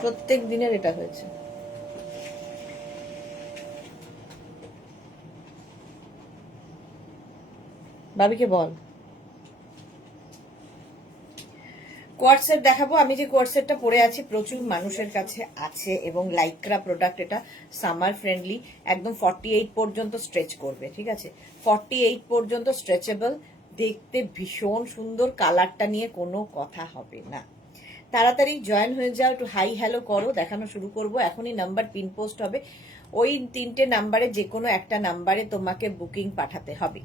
প্রত্যেক দিনের এটা হয়েছে। ভাবিকে বল কোয়ার্ড সেট দেখাবো। আমি যে কোয়ার্ড সেটটা পরে আছি প্রচুর মানুষের কাছে আছে এবং লাইক্রা প্রোডাক্ট, এটা সামার ফ্রেন্ডলি, একদম 48 পর্যন্ত স্ট্রেচ করবে, ঠিক আছে? 48 পর্যন্ত স্ট্রেচেবল, দেখতে ভীষণ সুন্দর, কালারটা নিয়ে কোনো কথা হবে না। তাড়াতাড়ি জয়েন হয়ে যাও, একটু হাই হ্যালো করো, দেখানো শুরু করব। এখনই নাম্বার পিন পোস্ট হবে, ওই 3টে নাম্বারে যে কোনো একটা নাম্বারে তোমাকে বুকিং পাঠাতে হবে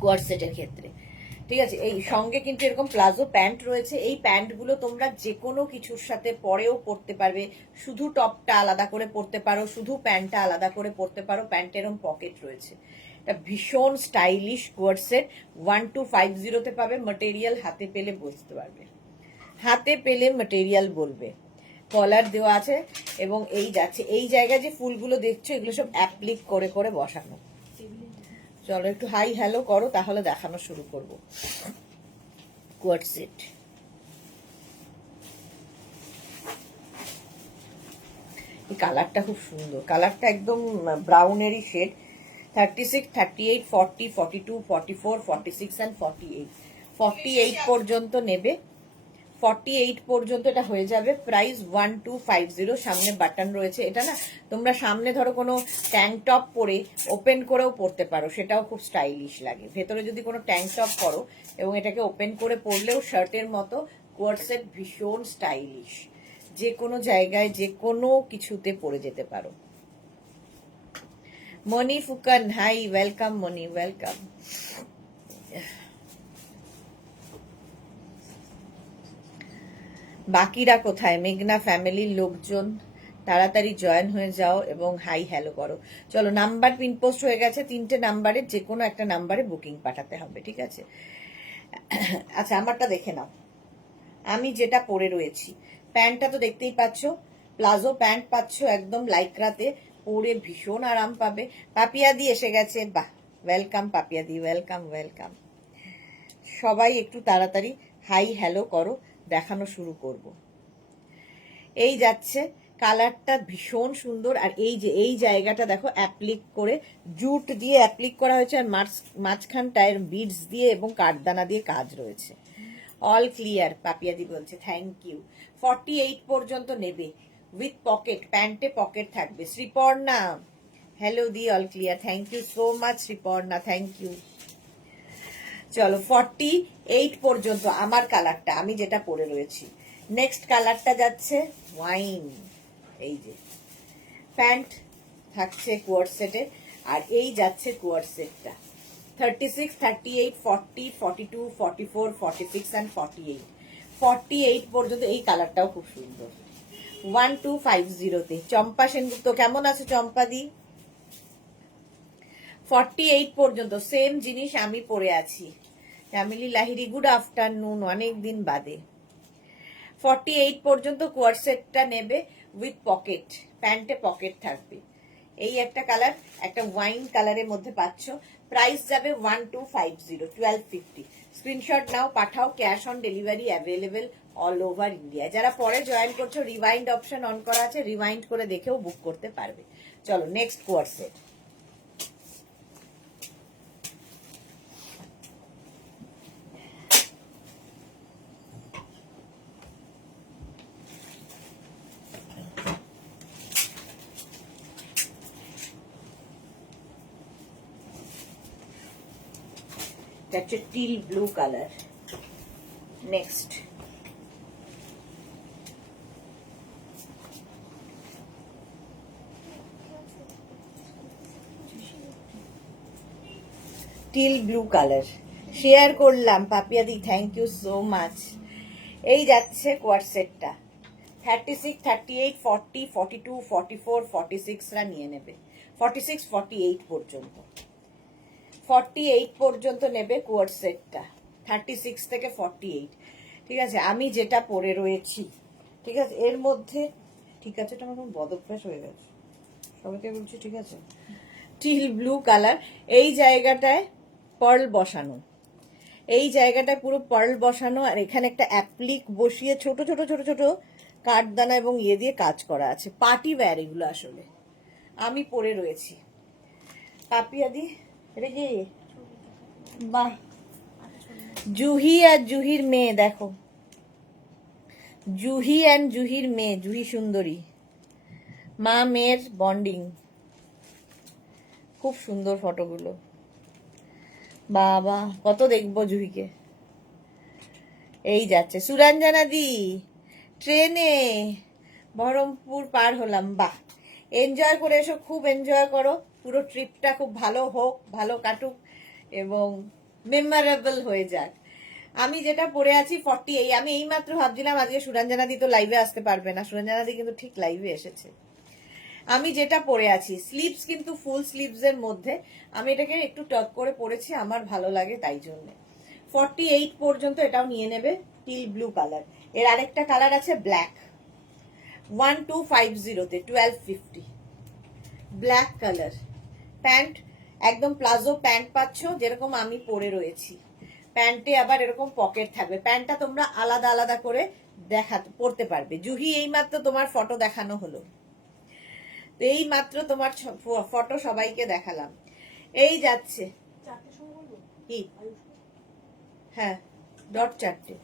কোয়ার্ড সেটের ক্ষেত্রে, ঠিক আছে? এই সঙ্গে কিন্তু এরকম প্লাজো প্যান্ট রয়েছে, এই প্যান্টগুলো তোমরা যে কোনো কিছুর সাথে পরেও পরতে পারবে, শুধু টপটা আলাদা করে পরতে পারো, শুধু প্যান্টটা আলাদা করে পরতে পারো, প্যান্টের এরকম পকেট রয়েছে। এটা ভীষণ স্টাইলিশ কোয়ার্ড সেট, 1250-তে পাবে। মেটেরিয়াল হাতে পেলে বুঝতে পারবে, হাতে পেলে মেটেরিয়াল বলবে। কলার দেওয়া আছে এবং এই যাচ্ছে, এই জায়গায় যে ফুলগুলো দেখছো এগুলো সব অ্যাপ্লিক করে করে বসানো। চলো একটু হাই হ্যালো করো, তাহলে দেখানো শুরু করব কোয়ার্ড সেট। এই কালারটা খুব সুন্দর, কালারটা একদম ব্রাউনেরই শেড। 36, 38, 40, 42, 44, 46 অ্যান্ড 48, 48 পর্যন্ত নেবে। 48 পর্যন্ত এটা হয়ে যাবে। প্রাইস 1250। সামনে বাটন রয়েছে, এটা না তোমরা সামনে ধরো কোনো ট্যাঙ্ক টপ পরে ওপেন করেও পরতে পারো, সেটাও খুব স্টাইলিশ লাগে। ভেতরে যদি কোনো ট্যাঙ্ক টপ করো এবং এটাকে ওপেন করে পরলেও শার্টের মতো, কোয়ার্ড সেট ভীষণ স্টাইলিশ, যে কোনো জায়গায় যে কোনো কিছুতে পরে যেতে পারো। মনি ফুকান, হাই, ওয়েলকাম মনি, ওয়েলকাম। বাকিরা কোথায়? মেঘনা ফ্যামিলির লোকজন তাড়াতাড়ি জয়েন হয়ে যাও এবং হাই হ্যালো করো। চলো, নাম্বার পিন পোস্ট হয়ে গেছে, 3টে নাম্বারে যে কোনো একটা নাম্বারে বুকিং পাঠাতে হবে, ঠিক আছে? আচ্ছা, আমারটা দেখে নাও, আমি যেটা পরে রয়েছি। প্যান্টটা তো দেখতেই পাচ্ছ, প্লাজো প্যান্ট পাচ্ছ একদম লাইক্রাতে, পরে ভীষণ আরাম পাবে। পাপিয়াদি এসে গেছে, বাহ, ওয়েলকাম পাপিয়াদি, ওয়েলকাম ওয়েলকাম। সবাই একটু তাড়াতাড়ি হাই হ্যালো করো, দেখানো শুরু করব। এই যাচ্ছে, কালারটা ভীষণ সুন্দর। আর এই যে এই জায়গাটা দেখো, অ্যাপ্লিক করে জুট দিয়ে অ্যাপ্লিক করা হয়েছে, আর মাঝখানটায় বিডস দিয়ে এবং কাঠদানা দিয়ে কাজ রয়েছে। অল ক্লিয়ার, পাপিয়াদি বলছে থ্যাংক ইউ। 48 পর্যন্ত নেবে উইথ পকেট, প্যান্টে পকেট থাকবে। শ্রীপর্ণা, হ্যালো দি, all clear, thank you so much Sriparna, thank you. চলো, 48 পর্যন্ত আমার কালারটা, আমি যেটা পরে রয়েছি। নেক্সট কালারটা যাচ্ছে ওয়াইন। এই যে প্যান্ট থাকছে কোয়ার্ড সেটে, আর এই যাচ্ছে কোয়ার্ড সেটটা। 36, 38, 40, 42, 44, 46 অ্যান্ড 48, 48 পর্যন্ত। এই কালারটাও খুব সুন্দর। 1250-তে। চম্পা সেনগুপ্ত, কেমন আছে চম্পা দি? 48 পর্যন্ত সেম জিনিস আমি পরে আছি। ফ্যামিলি লাহিরি, গুড আফটারনুন, অনেকদিন বাদে। 48 পর্যন্ত কোয়ার্ড সেটটা নেবে উইথ পকেট, প্যান্টে পকেট থাকবে। এই একটা কালার, একটা ওয়াইন কালারের মধ্যে পাচ্ছ। প্রাইস যাবে 1250, 1250। স্ক্রিনশট নাও, পাঠাও, cash on delivery available all over India. যারা পরে জয়েন করছো, রিওয়াইন্ড অপশন অন করা আছে, রিওয়াইন্ড করে দেখেও বুক করতে পারবে। চলো, নেক্সট কোয়ার্ড সেট। একটা teal blue colour. Next teal blue colour share করলাম, পাপিয়াদি থ্যাংক ইউ সো মাচ। এই যাচ্ছে কোয়ার্ড সেটটা। 36, 38, 40, 42, 44, 46রা নিয়ে নেবে। 46, 48 পর্যন্ত, 48 পর্যন্ত নেবে কোয়ার্ড সেটটা। 36 থেকে 48, ঠিক আছে? আমি যেটা পরে রয়েছি, ঠিক আছে, এর মধ্যে, ঠিক আছে, এটা আমার বদভ্যাস হয়ে গেছে, সবাইকে বলছি, ঠিক আছে? টিল ব্লু কালার, এই জায়গাটায় পার্ল বসানো, এই জায়গাটায় পুরো পার্ল বসানো, আর এখানে একটা অ্যাপ্লিক বসিয়ে ছোট ছোট ছোট ছোট কাঠদানা এবং ইয়ে দিয়ে কাজ করা আছে, পার্টি ওয়্যার এগুলো আসলে। আমি পরে রয়েছি। পাপিয়াদি এটা কি? বাহ, জুহি আর জুহির মেয়ে দেখো, জুহি অ্যান্ড জুহির মেয়ে, জুহি সুন্দরী, মা মেয়ের বন্ডিং, খুব সুন্দর ফটোগুলো। বাবা কত দেখবো জুহিকে। এই যাচ্ছে সুরঞ্জনা দি ট্রেনে, বহরমপুর পার হলাম। বাহ, এনজয় করে এসো, খুব এনজয় করো, পুরো ট্রিপটা খুব ভালো হোক, ভালো কাটুক এবং মেমোরেবল হয়ে যাক। আমি যেটা পরে আছি 48, আমি এইমাত্র ভাবছিলাম আজকে সুরঞ্জনা দি তো লাইভে আসতে পারবে না, সুরঞ্জনা দি কিন্তু ঠিক লাইভে এসেছে। আমি যেটা পরে আছি স্লিভস কিন্তু ফুল স্লিভস এর মধ্যে, আমি এটাকে একটু টক করে পরেছি, আমার ভালো লাগে তাই জন্য। 48 পর্যন্ত এটাও নিয়ে নেবে, টিল ব্লু কালার। এর আরেকটা কালার আছে ব্ল্যাক, 1250 তে 1250, ব্ল্যাক কালার। প্যান্ট একদম প্লাজো প্যান্ট পাচ্ছ, যেরকম আমি পরে রয়েছি। প্যান্টে আবার এরকম পকেট থাকবে, প্যান্টটা তোমরা আলাদা আলাদা করে পরতে পারবে। জুহি এইমাত্র তোমার ফটো দেখানো হলো, এই মাত্র তোমার ফটো সবাইকে দেখালাম। এই যাচ্ছে কি, হ্যাঁ ডট 4টে,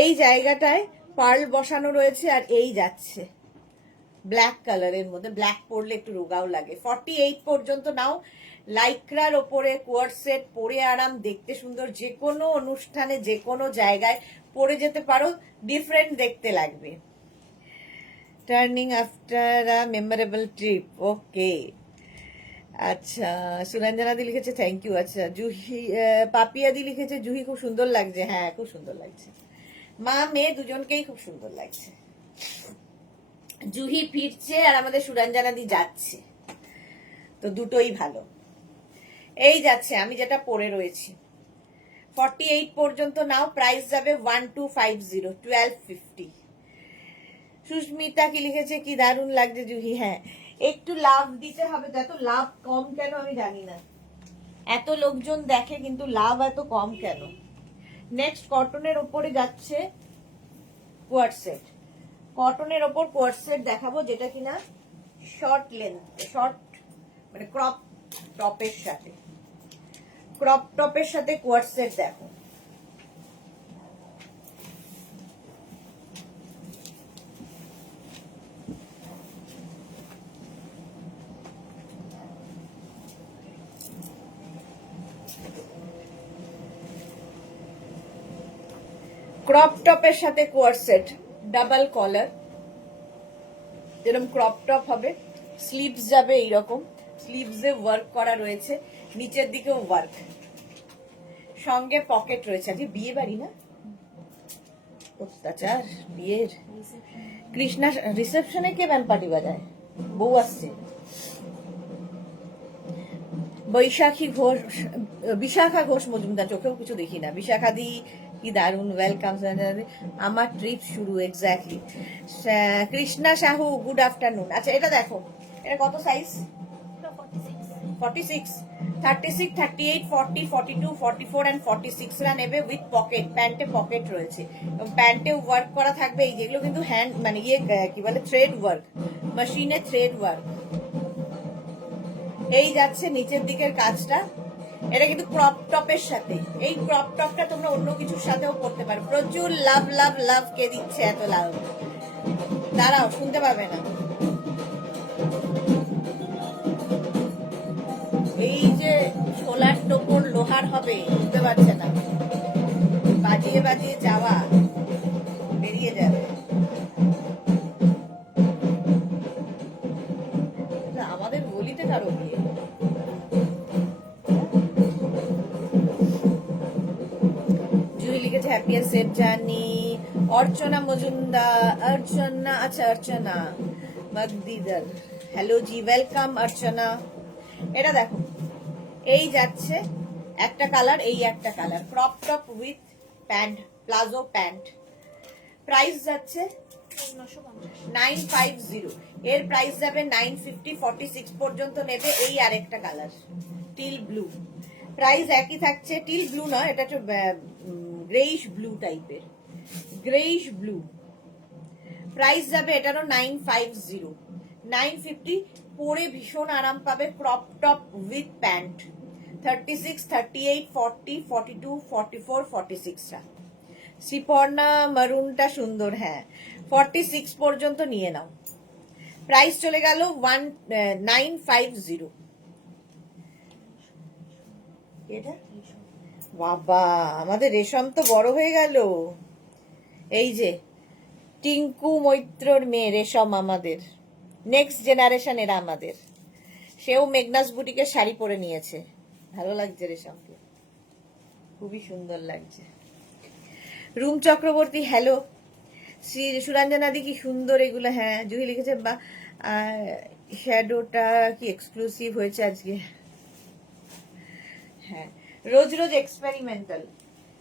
এই জায়গাটায় পার্ল বসানো রয়েছে, আর এই যাচ্ছে ব্ল্যাক কালারের মধ্যে, ব্ল্যাক পরলে একটু রোগাও লাগে। 48 পর্যন্ত নাও, লাইক্রার ওপরে কোয়ার্ড সেট, পরে আরাম, দেখতে সুন্দর, যে কোনো অনুষ্ঠানে যে কোনো জায়গায় পরে যেতে পারো, ডিফারেন্ট দেখতে লাগবে। Turning after a memorable trip, okay. আচ্ছা সুরঞ্জনা দি লিখেছে থ্যাংক ইউ। আচ্ছা জুহি, পাপিয়া দি লিখেছে জুহি খুব সুন্দর লাগছে, হ্যাঁ খুব সুন্দর লাগছে, মা মেয়ে দুজনকেই খুব সুন্দর লাগছে। জুহি ফিরছে আর আমাদের সুরঞ্জনা দি যাচ্ছে, তো দুটোই ভালো। এই যাচ্ছে আমি যেটা পরে রয়েছি, 48 পর্যন্ত নাও, প্রাইস যাবে 1250, 1250। সুস্মিতা কি লিখেছে, কি দারুণ লাগছে জুহি, হ্যাঁ একটু লাভ দিতে হবে, এত লাভ কম কেন আমি জানি না, এত লোকজন দেখে কিন্তু লাভ এত কম কেন। নেক্সট কটনের ওপরে যাচ্ছে কোয়ার্ড সেট, কটনের ওপর কোয়ার্ড সেট দেখাবো, যেটা কিনা শর্ট লেন্থ, শর্ট মানে ক্রপ টপের সাথে, ক্রপ টপের সাথে কোয়ার্ড সেট দেখো। ক্রপ টপের সাথে কোয়ার্ড সেট, ডাবল কলার, যেরকম ক্রপ টপ হবে, স্লিভস যাবে এইরকম, স্লিভসে ওয়ার্ক করা রয়েছে, নিচের দিকেও ওয়ার্ক, সঙ্গে পকেট রয়েছে। আজকে বিয়ে বাড়ি না, অত্যাচার বিয়ের। কৃষ্ণা রিসেপশনে কে ব্যান্ড পার্টি বাজায়, বউ আসছে। বৈশাখী ঘোষ, বিশাখা ঘোষ মজুমদার, চোখেও কিছু দেখি না। বিশাখা দি কি দারুণ, ওয়েলকাম। আমার ট্রিপ শুরু, exactly. Krishna Sahu good afternoon. আচ্ছা এটা দেখো, এটা কত সাইজ, 46, 36, 38, 40, 42, 44 and 46 রা নেবে উইথ পকেট, প্যান্টে পকেট রয়েছে এবং প্যান্টে ওয়ার্ক করা থাকবে। এই যেগুলো কিন্তু হ্যান্ড মানে ইয়ে কি বলে থ্রেড ওয়ার্ক, মেশিনে থ্রেড ওয়ার্ক। এই যাচ্ছে নিচের দিকের কাজটা, এটা কিন্তু ক্রপ টপের সাথে, এই ক্রপ টপটা তোমরা অন্য কিছুর সাথেও করতে পারো। প্রচুর লাভ লাভ লাভ, কে দিচ্ছে এত লাভ, দাঁড়াও শুনতে পাবে না। এই যে সোলার টোপর লোহার হবে, বুঝতে পারছে না, বাজিয়ে বাজিয়ে যাওয়া, বেরিয়ে যাবে। আমাদের গলিতে কারো বিয়ে, জুহি লিখেছে হ্যাপি সেফ জার্নি। অর্চনা মজুমদার, অর্চনা, আচ্ছা অর্চনা মগদিদার, হ্যালো জি, ওয়েলকাম অর্চনা। এটা দেখো, এই যাচ্ছে একটা কালার, এই একটা colour, crop top with pant, palazzo pant, price যাচ্ছে 950, এর প্রাইস যাবে 950, 46 পর্যন্ত নেবে। এই আরেকটা কালার টিল ব্লু, প্রাইস একই থাকছে, টিল ব্লু না, এটা একটু গ্রেইশ ব্লু টাইপের, গ্রেইশ ব্লু, প্রাইস যাবে এটারও 950, 950। পরে ভীষণ আরাম পাবে, ক্রপ টপ উইথ প্যান্ট। 36, 38, 40, 42, 44, 46টা শ্রীপর্ণা মারুনটা সুন্দর, হ্যাঁ 46 পর্যন্ত নিয়ে নাও। প্রাইস চলে গেল 950। এটা বাবা, আমাদের রেশম তো বড় হয়ে গেল। এই যে টিঙ্কু মৈত্রর মেয়ে রেশম, আমাদের নেক্সট জেনারেশন এরা আমাদের। সেও মেঘনাস বুটিকের শাড়ি পরে নিয়েছে, ভালো লাগছে রেশমকে, খুবই সুন্দর লাগছে। রুম চক্রবর্তী হ্যালো। শ্রী সুরঞ্জনাদি কি সুন্দর এগুলো, হ্যাঁ জুহি লিখেছে বা শ্যাডোটা কি এক্সক্লুসিভ হয়েছে আজকে। হ্যাঁ রোজ রোজ এক্সপেরিমেন্টাল,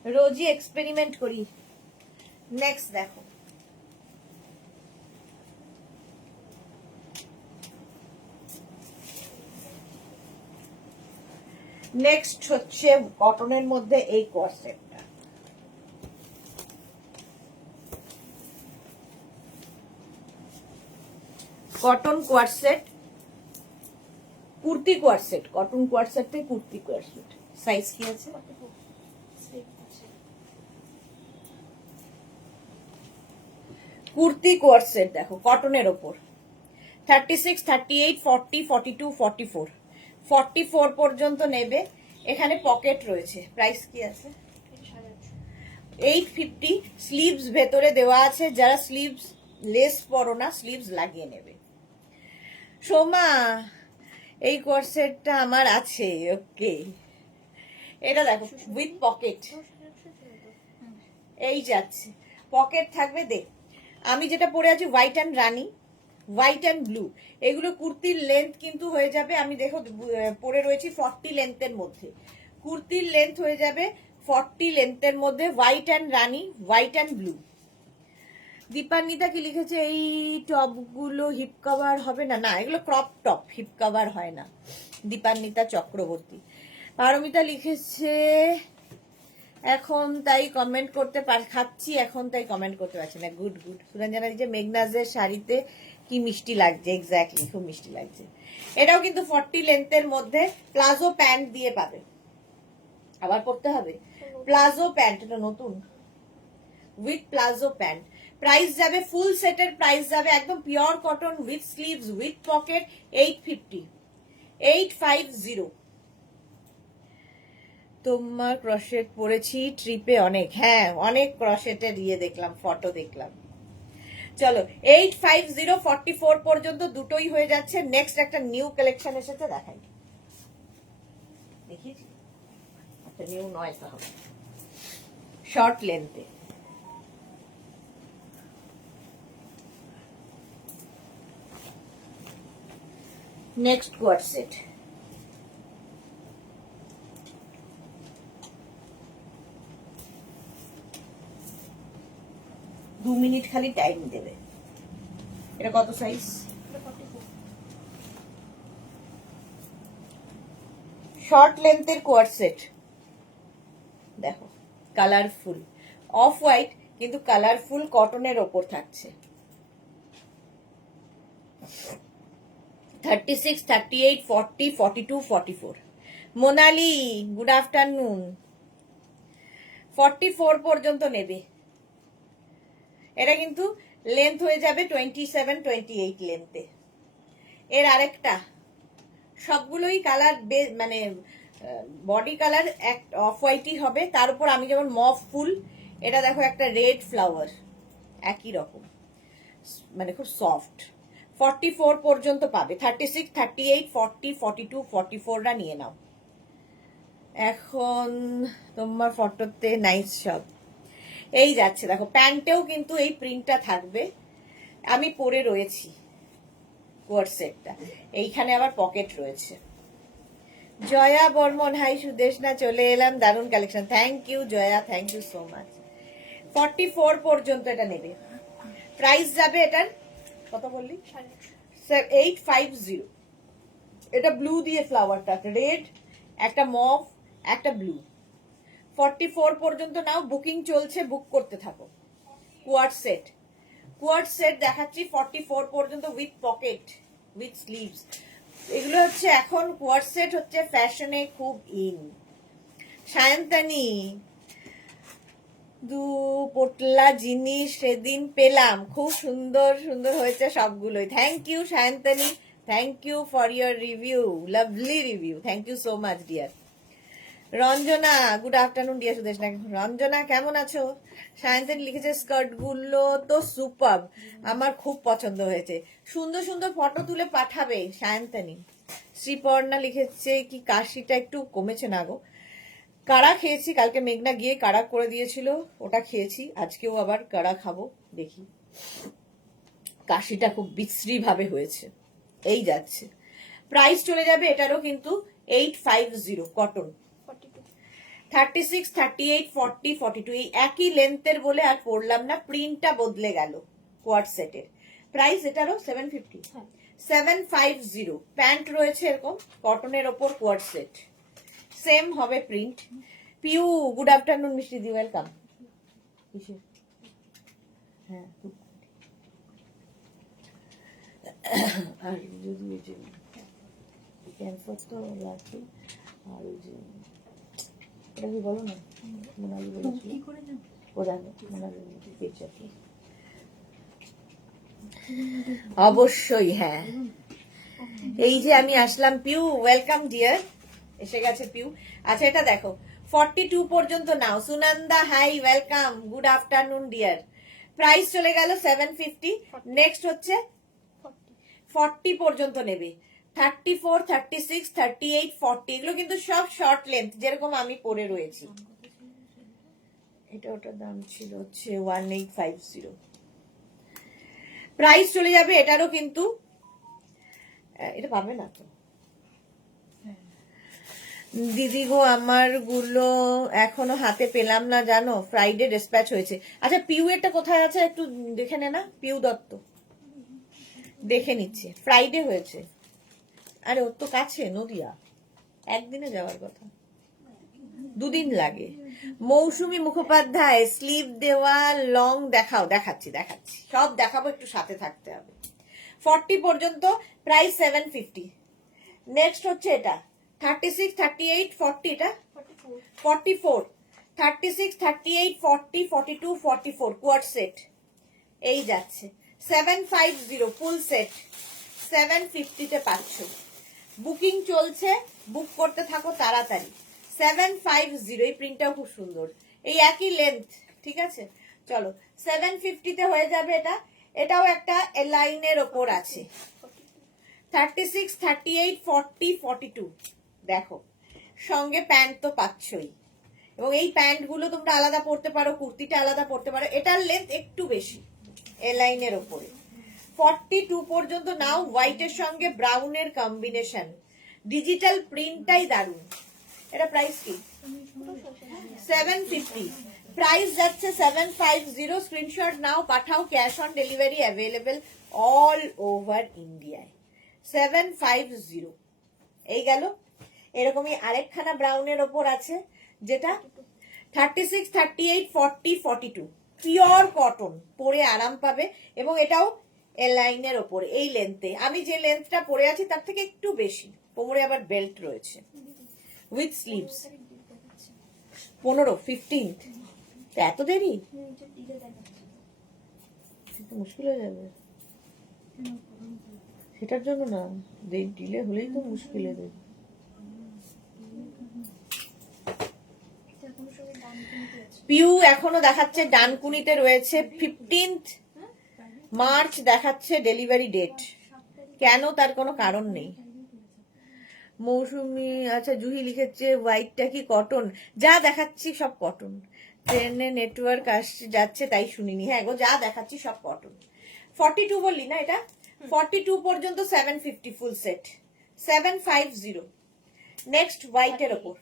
রোজই এক্সপেরিমেন্ট করি। নেক্সট দেখো, নেক্সট হচ্ছে কটনের মধ্যে এই কোয়ারসেটটা। কটন কোয়ারসেট, কুর্তি কোয়ারসেট, কটন কোয়ারসেট থেকে কুর্তি কোয়ারসেট। সাইজ কি আছে? কুর্তি কোয়ারসেট দেখো কটনের ওপর, 36, 38, 40, 42, 44, 44 পর্যন্ত নেবে। এখানে পকেট রয়েছে। প্রাইস কি আছে? 850। স্লিভস ভেতরে দেওয়া আছে, যারা স্লিভস লেস পরো না, স্লিভস লাগিয়ে নেবে। সোমা এই কোয়ারসেটটা আমার আছে, ওকে। এটা দেখো উইথ পকেট, এই যাচ্ছে পকেট থাকবে। দেখ আমি যেটা পরে আছি white and Rani, white and blue, এগুলো কুর্তির লেন্থ কিন্তু হয়ে যাবে, আমি দেখো পরে রয়েছি 40 লেন্থের মধ্যে। কুর্তির লেন্থ হয়ে যাবে 40 লেন্থের মধ্যে, white and Rani, white and blue. Dipanwita কি লিখেছে, এই টপগুলো হিপ কভার হবে না? না, এগুলো ক্রপ টপ, হিপ কভার হয় না। দীপান্বিতা চক্রবর্তী। পারমিতা লিখেছে এখন তাই কমেন্ট করতে খাচ্ছি, এখন তাই কমেন্ট করতে পারছি না। Good good. সুরঞ্জনা যে মেঘনাজের শাড়িতে কি মিষ্টি লাগছে, এক্স্যাক্টলি খুব মিষ্টি লাগছে। এটাও কিন্তু 40 লেন্থের মধ্যে, প্লাজো প্যান্ট দিয়ে পাবে। আবার পড়তে হবে প্লাজো প্যান্ট, এটা নতুন উইথ প্লাজো প্যান্ট। প্রাইস যাবে ফুল সেটের প্রাইস যাবে একদম pure cotton with sleeves with pocket 850, 850। তোমার ক্রশেট পরেছি ট্রিপে অনেক, হ্যাঁ অনেক ক্রশেটের ইয়ে দেখলাম, ফটো দেখলাম। চলো 850, 44 পর্যন্ত দুটোই হয়ে যাচ্ছে। নেক্সট একটা নিউ কালেকশন এসেছে, দেখাই। দেখিয়েছি একটা নিউ নয় তাহলে, শর্ট লেন্থে। নেক্সট কোয়ারসেট, দু মিনিট খালি টাইম দেবে। এটা কত সাইজ? শর্ট লেন্থের কোয়ারসেট দেখো, কালারফুল অফ হোয়াইট কিন্তু কালারফুল কটনের ওপর থাকছে। 36, 38, 40, 42, 44। Monali good afternoon. 44 পর্যন্ত নেবে। এটা কিন্তু লেন্থ হয়ে যাবে 27, 28 লেন্থে। এর আরেকটা, সবগুলোই কালার মানে বডি কালার এক অফ হোয়াইটই হবে, তার উপর আমি যেমন মফ ফুল, এটা দেখো একটা রেড ফ্লাওয়ার, একই রকম, মানে খুব সফট। 44 পর্যন্ত পাবে। 36, 38, 40, 42, 44টা নিয়ে নাও। এখন তোমার ফটোতে নাইস সব এই যাচ্ছে দেখো, প্যান্টেও কিন্তু এই প্রিন্টটা থাকবে। আমি পরে রয়েছি কোয়ারসেটটা, এইখানে আবার পকেট রয়েছে। জয়া বর্মন হাই সুদেশনা, চলে এলাম, দারুণ collection. Thank you Jaya, thank you so much. 44 পর্যন্ত এটা নেবে। প্রাইস যাবে এটার কত বললি? 850। এটা ব্লু দিয়ে ফ্লাওয়ারটা, রেড, একটা মভ, একটা ব্লু। 44 পর্যন্ত নাও, বুকিং চলছে, বুক করতে থাকো। কোয়ারসেট, কোয়ার্ড সেট দেখাচ্ছি 44 পর্যন্ত উইথ পকেট উইথ স্লিভস। এগুলো হচ্ছে এখন কোয়ার্ড সেট হচ্ছে ফ্যাশনে খুব ইন। সায়ন্তানি দু পোটলা জিনিস সেদিন পেলাম, খুব সুন্দর সুন্দর হয়েছে সবগুলোই। Thank you Sayantani, thank you for your review, lovely review, thank you so much dear. Ranjana good afternoon dear Sudesh না। রঞ্জনা কেমন আছো? সায়ন্তানি লিখেছে স্কার্ট গুলো তো সুপার, আমার খুব পছন্দ হয়েছে। সুন্দর সুন্দর ফটো তুলে পাঠাবে সায়ন্তানি। শ্রীপর্ণা লিখেছে কি কাশিটা একটু কমেছে না গো? কাড়া খেয়েছি কালকে, মেঘনা গিয়ে কাড়া করে দিয়েছিল, ওটা খেয়েছি। আজকেও আবার কাড়া খাবো, দেখি। কাশিটা খুব বিশ্রী ভাবে হয়েছে, এই যাচ্ছে। প্রাইস চলে যাবে এটারও কিন্তু 850 কটন, 36, 38, 40, 42 এই একই লেন্থের বলে আর পড়লাম না, প্রিন্টটা বদলে গেল কোয়ার্ড সেটের। প্রাইস এটারও 750, 750। প্যান্ট রয়েছে এরকম কটনের ওপর কোয়ার্ড সেট, সেম হবে প্রিন্ট। পিউ গুড আফটারনুন মিষ্টি দি, ওয়েলকাম। হ্যাঁ আর যদি ওই যে ক্যান্সার তো লাগছে, আর ওই যে এটা কি বলো না, মোনালি বলেছিল ও জানো, মোনালি পেয়েছে অবশ্যই। হ্যাঁ এই যে আমি আসলাম পিউ, ওয়েলকাম ডিয়ার, এসে গেছে পিউ। আচ্ছা এটা দেখো 42 পর্যন্ত নাও। Sunanda hi, welcome, good afternoon dear. Price চলে গেল 750। নেক্সট হচ্ছে 40 পর্যন্ত নেবে, 34, 36, 38, 40 এগুলো কিন্তু সব শর্ট লেন্থ যেরকম আমি পরে রয়েছি। এটা ওটার দাম ছিল হচ্ছে 1850। প্রাইস চলে যাবে এটারও কিন্তু, এটা পাবে না তো দিদি গো, আমার গুলো এখনো হাতে পেলাম না জানো, ফ্রাইডে ডিসপ্যাচ হয়েছে। আচ্ছা পিউ এরটা কোথায় আছে একটু দেখে নে না, পিউ দত্ত দেখে নিচ্ছে, ফ্রাইডে হয়েছে। আরে ওর তো কাছে নদিয়া, একদিনে যাওয়ার কথা, দুদিন লাগে। মৌসুমী মুখোপাধ্যায় স্লিভ দেওয়া লং দেখাও, দেখাচ্ছি দেখাচ্ছি সব দেখাবো, একটু সাথে থাকতে হবে। 40 পর্যন্ত প্রাইস 750। নেক্সট হচ্ছে এটা 36, 38, 40, এটা 44, 36, 38, 40, 42, 44 কোয়ার্ড সেট এই যাচ্ছে 750 ফুল সেট 750 তে পাচ্ছ। বুকিং চলছে, বুক করতে থাকো তাড়াতাড়ি। 750 এই প্রিন্টটাও খুব সুন্দর, এই একই লেন্থ, ঠিক আছে। চলো 750 তে হয়ে যাবে এটা। এটাও একটা লাইনের ওপর আছে, 36, 38, 40, 42 দেখো, সঙ্গে প্যান্ট তো পাচ্ছই, এবং এই প্যান্ট গুলো তোমরা আলাদা পরতে পারো, কুর্তিটা আলাদা পরতে পারো। এটার লেন্থ একটু বেশি, এ লাইনের ওপরে। 42 পর্যন্ত নাও, হোয়াইটের সঙ্গে ব্রাউনের কম্বিনেশন, ডিজিটাল প্রিন্টটাই দারুন। এটা প্রাইস কি 750, প্রাইস যাচ্ছে 750। স্ক্রিনশট নাও, পাঠাও, cash on delivery available all over ইন্ডিয়ায়। 750 এই গেল। এরকমই আরেকখানা ব্রাউনের ওপর আছে যেটা 36, 38, 40, 42 পিওর কটন, পরে আরাম পাবে, এবং এটাও এল লাইনের ওপরে এই লেন্থে। আমি যে লেন্থটা পরে আছি তার থেকে একটু বেশি, কোমরে আবার বেল্ট রয়েছে উইথ স্লিভস। 15, 15 এত দেরি, মুশকিল হয়ে যাবে। সেটার জন্য না, ডিলে হলেই তো মুশকিল হয়ে যাবে। পিউ এখনো দেখাচ্ছে ডানকুনিতে রয়েছে, 15 মার্চ দেখাচ্ছে ডেলিভারি ডেট, কেন তার কোনো কারণ নেই। মৌসুমি আচ্ছা জুহি লিখেছে হোয়াইটটা কি কটন? যা দেখাচ্ছি সব কটন, ট্রেনে নেটওয়ার্ক আসছে যাচ্ছে তাই শুনিনি। হ্যাঁ গো, যা দেখাচ্ছি সব কটন। 42 বললি না, এটা 42 পর্যন্ত 750 ফুল সেট 750। নেক্সট হোয়াইটের ওপর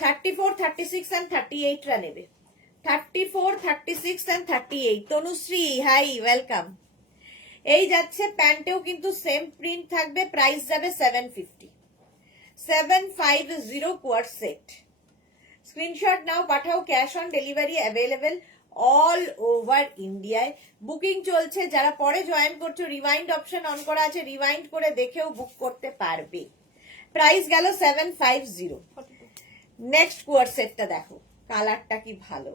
34, 36 and 38 রা নেবে। 34, 36 and 38 তনুশ্রী হাই, ওয়েলকাম। এই যাচ্ছে, প্যান্টেও কিন্তু সেম প্রিন্ট থাকবে, প্রাইস যাবে 750। 750 কোয়ার্ড সেট। স্ক্রিনশট নাও, পাঠাও, cash on delivery available all over ইন্ডিয়ায় বুকিং চলছে। যারা পরে জয়েন করছো, রিওয়াইন্ড অপশন অন করা আছে, রিওয়াইন্ড করে দেখেও বুক করতে পারবে। প্রাইস গেল 750। নেক্সট কোয়ার সেটটা দেখো, কালারটা কি ভালো,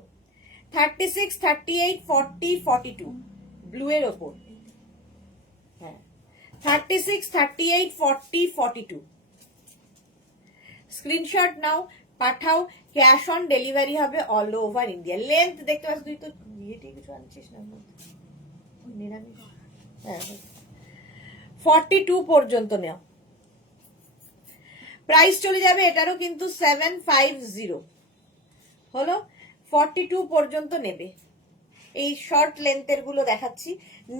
36, 38, 40, 42 ব্লু এর ওপর। হ্যাঁ, 36, 38, 40, 42 স্ক্রিনশট নাও, পাঠাও। ক্যাশ অন ডেলিভারি হবে অল ওভার ইন্ডিয়া। লেন্থ দেখতে পাচ্ছ, তুই তো ইয়েটি কিছু আনছিস না, নিরামিষ। হ্যাঁ, 42 পর্যন্ত নেও। প্রাইস চলে যাবে এটারও কিন্তু 750 হলো। 42 পর্যন্ত নেবে। এই শর্ট লেন্থের গুলো দেখাচ্ছি।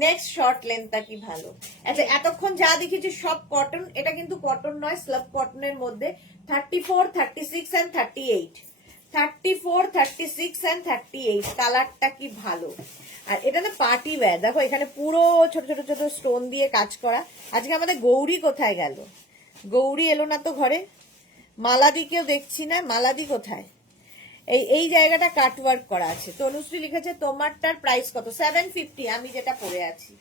নেক্সট শর্ট লেন্থটা কি ভালো। আচ্ছা, এতক্ষণ যা দেখেছি সব কটন, এটা কিন্তু কটন নয়, স্লাব কটনের মধ্যে। 34, 36 এন্ড 38, 34, 36 এন্ড 38 কালারটা কি ভালো। আর এটা না পার্টি ওয়্যার, দেখো এখানে পুরো ছোট ছোট ছোট স্টোন দিয়ে কাজ করা। আজকে আমাদের গৌরী কোথায় গেল? গৌরী এলো না তো ঘরে। মালাদিকেও দেখছি না, মালাদি কোথায়? এই জায়গাটা কাটওয়ার্ক করা আছে। তনুশ্রী লিখেছে তোমারটার প্রাইস কত? 750। আমি যেটা পরে আছি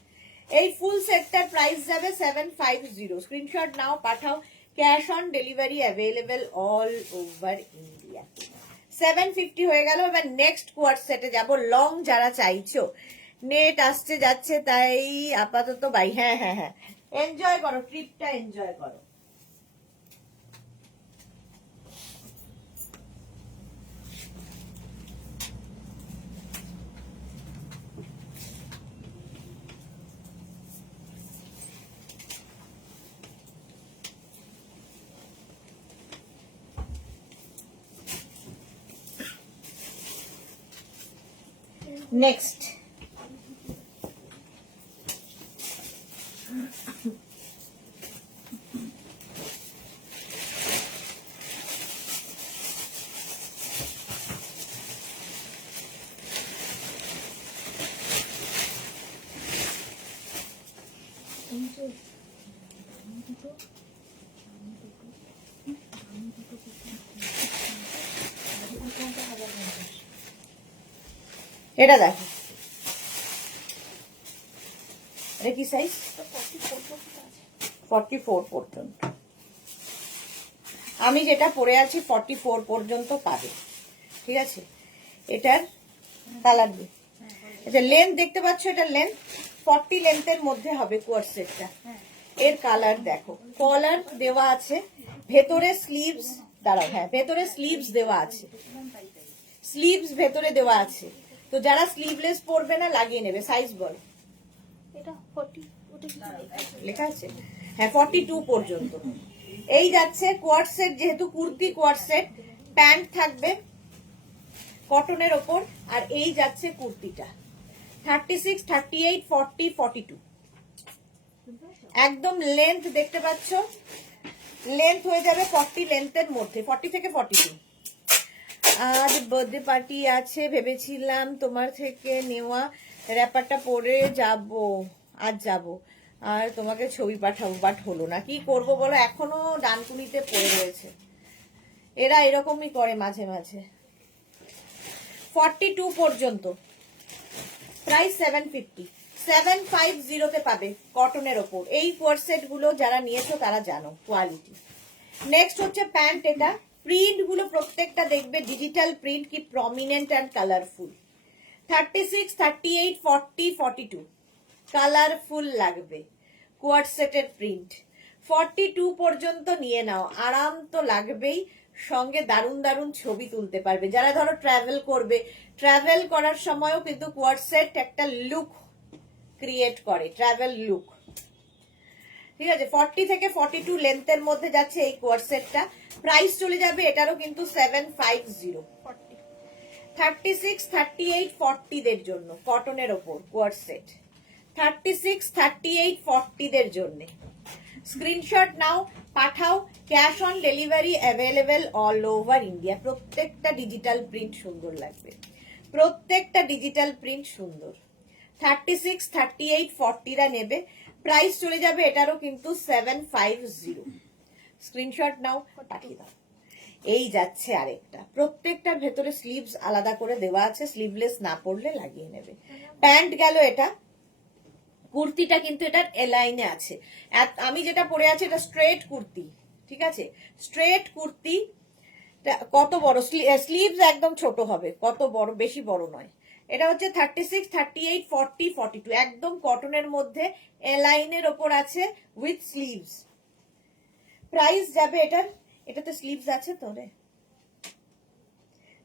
এই ফুল সেটটার প্রাইস যাবে 750। স্ক্রিনশট নাও, পাঠাও। Cash on delivery available all over India. 750 হয়ে গেল। এবার নেক্সট কোয়ার্ট সেটে যাব। লং যারা চাইছো, নেট আসছে যাচ্ছে তাই আপাতত বাই। হ্যাঁ হ্যাঁ হ্যাঁ, এনজয় করো, ট্রিপটা এনজয় করো। নেক্সট এটা দেখো, এটা কি সাইজ? 44 পর্যন্ত। আমি যেটা পরে আছি 44 পর্যন্ত পাবে, ঠিক আছে। এটার কালার দিয়ে, আচ্ছা লেন্থ দেখতে পাচ্ছ, এটা লেন্থ 40 লেন্থের মধ্যে হবে কোয়ার্ট সেটটা। এর কালার দেখো, কলার দেওয়া আছে, ভেতরে স্লিভস, দাঁড়াও, হ্যাঁ ভেতরে স্লিভস দেওয়া আছে, স্লিভস ভেতরে দেওয়া আছে। তো যারা স্লিভলেস পরবে না লাগিয়ে নেবে। সাইজ বল, এটা 40 লেখা আছে, হ্যাঁ 42 পর্যন্ত। এই যাচ্ছে কোয়ার্ট সেট, যেহেতু কুর্তি কোয়ার্ট সেট, প্যান্ট থাকবে কটনের ওপর, আর এই যাচ্ছে কুর্তিটা 36, 38, 40, 42 একদম লেন্থ দেখতে পাচ্ছ, লেন্থ হয়ে যাবে 40 লেন্থের মধ্যে, 40 থেকে 42। আজ বার্থডে পার্টি আছে, ভেবেছিলাম তোমার থেকে নেওয়া র্যাপারটা পরে যাব, আজ যাব আর তোমাকে ছবি পাঠাবো, বাট হলো না। কি করব বলো, এখনো ডানকুনিতে পড়ে রয়েছে। এরা এরকমই করে মাঝে মাঝে। 42 পর্যন্ত, প্রাইস 750। 750 তে পাবে কটনের ওপর। এই কোয়ারসেট গুলো যারা নিয়েছো তারা জানো কোয়ালিটি। নেক্সট হচ্ছে প্যান্ট। এটা প্রিন্ট গুলো প্রত্যেকটা দেখবে ডিজিটাল প্রিন্ট, কি প্রমিনেন্ট অ্যান্ড কালারফুল। 36, 38, 40, 42 কালারফুল লাগবে কোয়ারসেটের প্রিন্ট। 42 পর্যন্ত নিয়ে নাও, আরাম তো লাগবেই, সঙ্গে দারুণ দারুণ ছবি তুলতে পারবে। যারা ধরো ট্রাভেল করবে, ট্রাভেল করার সময়ও কিন্তু কোয়ারসেট একটা লুক ক্রিয়েট করে, ট্রাভেল লুক, ঠিক আছে। 40 থেকে 42 লেন্থের মধ্যে যাচ্ছে এই কোয়ারসেটটা। প্রাইস চলে যাবে এটারও কিন্তু 750। 36, 38, 40 দের জন্য কটনের ওপর কোয়ারসেট। 36, 38, 40 দের জন্য স্ক্রিনশট নাও, পাঠাও। Cash on delivery available all over India. প্রত্যেকটা ডিজিটাল প্রিন্ট সুন্দর লাগবে, প্রত্যেকটা ডিজিটাল প্রিন্ট সুন্দর। 36, 38, 40 রা নেবে। প্রাইস চলে যাবে এটারও কিন্তু 750। স্ক্রিনশট নাও, পাঠিয়ে দাও। এই যাচ্ছে আরেকটা, প্রত্যেকটার ভেতরে স্লিভস আলাদা করে দেওয়া আছে, স্লিভলেস না পড়লে লাগিয়ে নেবে। প্যান্ট গেল এটা, কুর্তিটা কিন্তু এটার এলাইনে আছে। আমি যেটা পরে আছি এটা স্ট্রেট কুর্তি, ঠিক আছে, স্ট্রেট কুর্তি। কত বড় স্লিভস, একদম ছোট হবে, কত বড়, বেশি বড় নয়। এটা হচ্ছে 36, 38, 40, 42, একদম কটনের মধ্যে এলাইনের ওপর আছে উইথ স্লিভস। প্রাইস যাবে এটার, এটাতে স্লিভস আছে তো রে,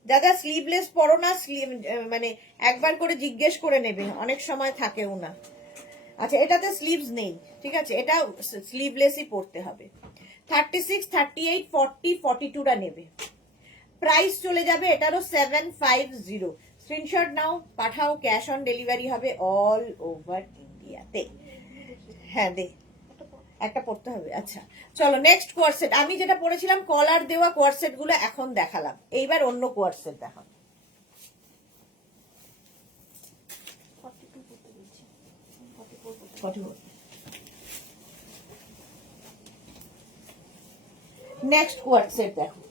দাদা স্লিভলেস পরো না, মানে একবার করে জিজ্ঞেস করে নেবে, অনেক সময় থাকেও না। আচ্ছা এটাতে স্লিভস নেই, ঠিক আছে, এটা স্লিভলেসই পড়তে হবে। 36, 38, 40, 42টা নেবে। প্রাইস চলে যাবে এটারও 750। স্ক্রিনশট নাও, পাঠাও, ক্যাশ অন ডেলিভারি হবে অল ওভার ইন্ডিয়াতে। হ্যাঁ দে, একটা পড়তে হবে। আচ্ছা চলো নেক্সট কোয়ারসেট। আমি যেটা পড়েছিলাম কলার দেওয়া কোয়ারসেট গুলো এখন দেখালাম, এইবার অন্য কোয়ারসেট দেখাবো। 42 করতে বলছি, 44 করতে। 44। নেক্সট কোয়ারসেট দেখো,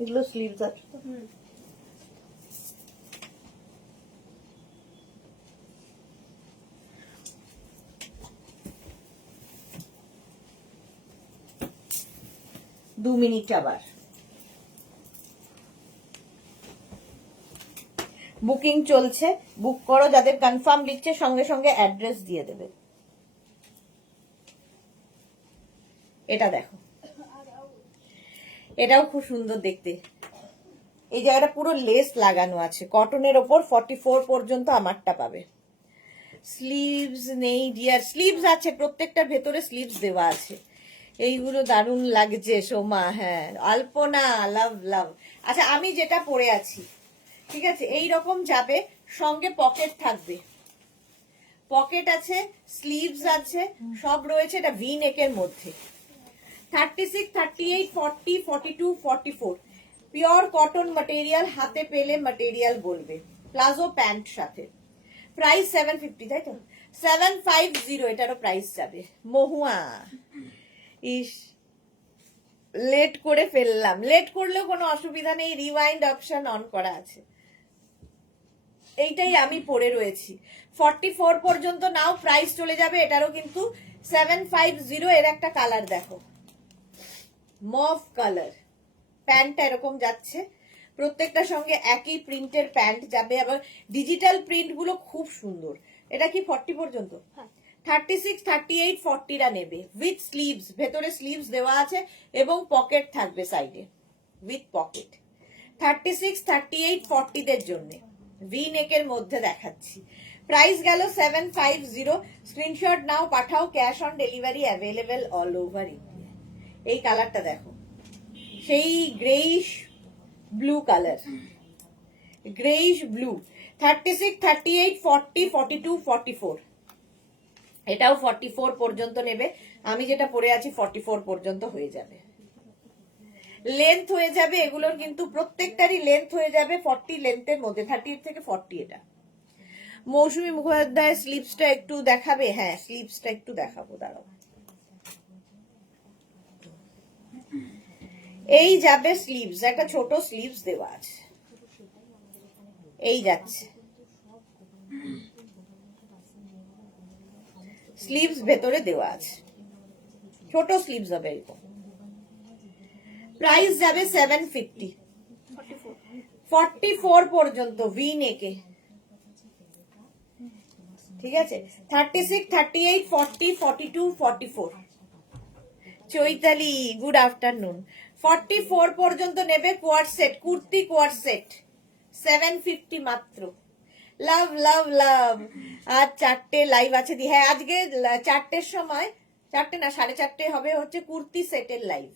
এগুলো স্লিভস আছে তো। হুম, 2 মিনিট আবার বুকিং চলছে, বুক করো, যাদের কনফার্ম লিখছে সঙ্গে সঙ্গে অ্যাড্রেস দিয়ে দেবে। এটা দেখো, এটাও খুব সুন্দর দেখতে, এই জায়গাটা পুরো লেস লাগানো আছে, কটনের ওপর 44 পর্যন্ত আমারটা পাবে। স্লিভস নেই ডিয়ার, স্লিভস আছে, প্রত্যেকটার ভেতরে স্লিভস দেওয়া আছে। এইগুলো দারুণ লাগছে সোমা, হ্যাঁ আলপনা, লাভ লাভ। আচ্ছা আমি যেটা পরে আছি, ঠিক আছে, এই রকম যাবে, সঙ্গে পকেট থাকবে, পকেট আছে, স্লিভস আছে, সব রয়েছে, এটা ভি নেকের মধ্যে। 36, 38, 40, 42, 44 পিওর কটন ম্যাটেরিয়াল, হাতে পেলে ম্যাটেরিয়াল বলবে, প্লাজো প্যান্ট সাথে। প্রাইস 750, তাই তো, 750 এটারও প্রাইস যাবে। মহুয়া, ইস লেট করে ফেললাম, লেট করলেও কোনো অসুবিধা নেই, রিওয়াইন্ড অপশন অন করা আছে। এইটাই আমি পরে রয়েছি, 44 পর্যন্ত নাও, প্রাইস চলে যাবে এটারও কিন্তু 750। এর একটা কালার দেখো, মভ কালার, প্যান্টটা এরকম যাচ্ছে, প্রত্যেকটার সঙ্গে একই প্রিন্টের প্যান্ট যাবে, আবার ডিজিটাল প্রিন্ট গুলো খুব সুন্দর। এটা কি 40 পর্যন্ত? হ্যাঁ। 36, 38, 40টা নেবে উইথ স্লিভস, ভেতরে স্লিভস দেওয়া আছে এবং পকেট থাকবে সাইডে উইথ পকেট। 36, 38, 40 দের জন্য ভি নেকের মধ্যে দেখাচ্ছি। প্রাইস গেল 750। স্ক্রিনশট নাও, পাঠাও, cash on delivery available all over India. এই কালারটা দেখো, সেই greyish blue colour, greyish blue. 36, 38, 40, 42, 44, এটাও 44 পর্যন্ত নেবে। আমি যেটা পরে আছি 44 পর্যন্ত হয়ে যাবে, লেন্থ হয়ে যাবে এগুলোর, কিন্তু প্রত্যেকটারই লেন্থ হয়ে যাবে 40 লেন্থের মধ্যে, 30 থেকে 40। এটা মৌসুমী মুখোপাধ্যায় স্লিভসটা একটু দেখাবে, হ্যাঁ স্লিভসটা একটু দেখাবো, দাঁড়াও। এই যাবে স্লিভস, একটা ছোট স্লিভস দেওয়া আছে, এই যাচ্ছে স্লিভস, ভেতরে দেওয়া আছে, ছোট স্লিভস হবে এরকম। প্রাইস যাবে 750, 44 পর্যন্ত ভি নেকে, ঠিক আছে। 36, 38, 40, 42, 44। Chaitali good afternoon. 44 পর্যন্ত নেবে কোয়ার সেট, কুর্তি কোয়ার সেট 750 মাত্র। লাভ লাভ লাভ। আজ 4টে লাইভ আছে দি, হ্যাঁ আজকে 4টের সময়, 4টে না 4:30 হবে হচ্ছে কুর্তি সেটের লাইভ,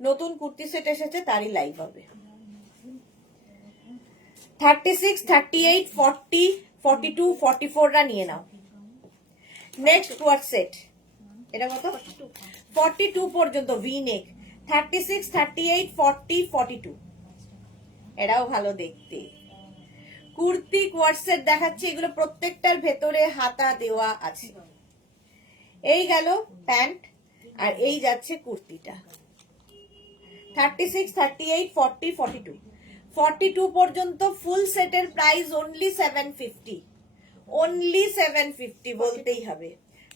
নতুন কুর্তি সেট এসেছে তারই লাইভ হবে। 36, 38, 40, 42, 44রা নিয়ে নাও। নেক্সট কোয়ার সেট, এটা কত? 42 পর্যন্ত ভি নেক। 36, 38, 40, 42, এটাও ভালো দেখতে। কুর্তি কোয়ার সেট দেখাচ্ছি, এগুলো প্রত্যেকটার ভেতরে হাতা দেওয়া আছে। এই গেল প্যান্ট, আর এই যাচ্ছে কুর্তিটা। 36, 38, 40, 42, 42 পর্যন্ত ফুল সেটের প্রাইস অনলি 750, অনলি 750 বলতেই হবে।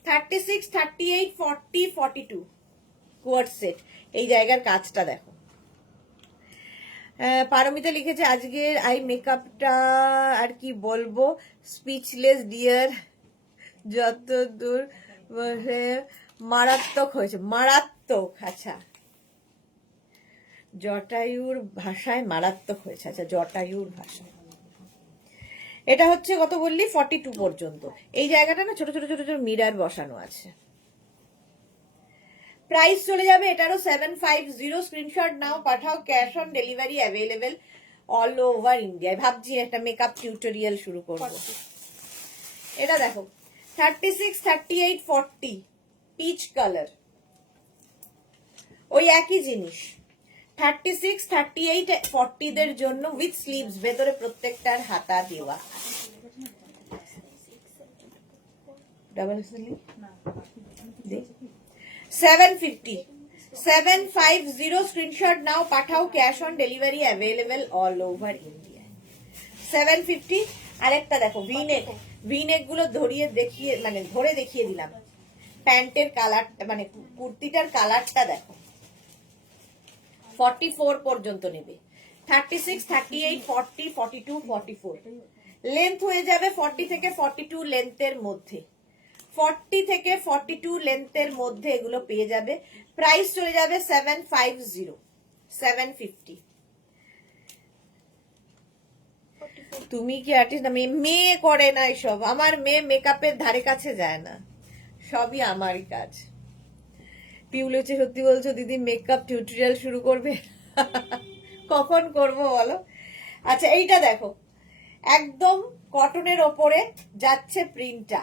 36, 38, 40, 42 কোয়ার্ট সেট। এই জায়গার কাজটা দেখো। পারমিতা লিখেছে আজকের আই মেকআপটা আর কি বলবো, স্পিচলেস ডিয়ার, যত দূর মারাত্মক হয়েছে, মারাত্মক। আচ্ছা, জটায়ুর ভাষায় মারাত্মক হয়েছে। আচ্ছা, জটায়ুর ভাষায় এটা হচ্ছে কত বললি, 42 পর্যন্ত। এই জায়গাটা না ছোট ছোট ছোট ছোট মিরার বসানো আছে। প্রাইস চলে যাবে এটারও 750। স্ক্রিনশট নাও, পাঠাও, cash on delivery available all over ইন্ডিয়ায়। ভাবছি একটা মেকআপ টিউটোরিয়াল শুরু করব। এটা দেখো 36, 38, 40 পিচ কালার, ওই একই জিনিস। 36, 38, 40 দের জন্য উইথ স্লিভস, ভেতরে প্রত্যেকটার হাতা দেওয়া। Double sleeve 750, 750। স্ক্রিনশট নাও, পাঠাও, cash on delivery available all over India. 750। আরেকটা দেখো ভিনেক, ভিনেক গুলো ধরিয়ে দেখিয়ে, মানে ধরে দেখিয়ে দিলাম। প্যান্টের কালারটা, মানে কুর্তিটার কালারটা দেখো। 44 পর্যন্ত নেবে। 36, 38, 40, 42, 44 লেন্থ হয়ে যাবে 40 থেকে 42 লেন্থের মধ্যে। 40 থেকে 42 লেন্থের মধ্যে এগুলো পেয়ে যাবে। প্রাইস চলে যাবে 750, 750। তুমি কি আর্টিস্ট না? মেয়ে করে না এসব, আমার মেয়ে মেকআপের ধারে কাছে যায় না, সবই আমারই কাজ। পিউলি হচ্ছে, সত্যি বলছো দিদি মেকআপ টিউটোরিয়াল শুরু করবে? কখন করব বলো? আচ্ছা, এইটা দেখো একদম কটনের ওপরে যাচ্ছে প্রিন্টটা।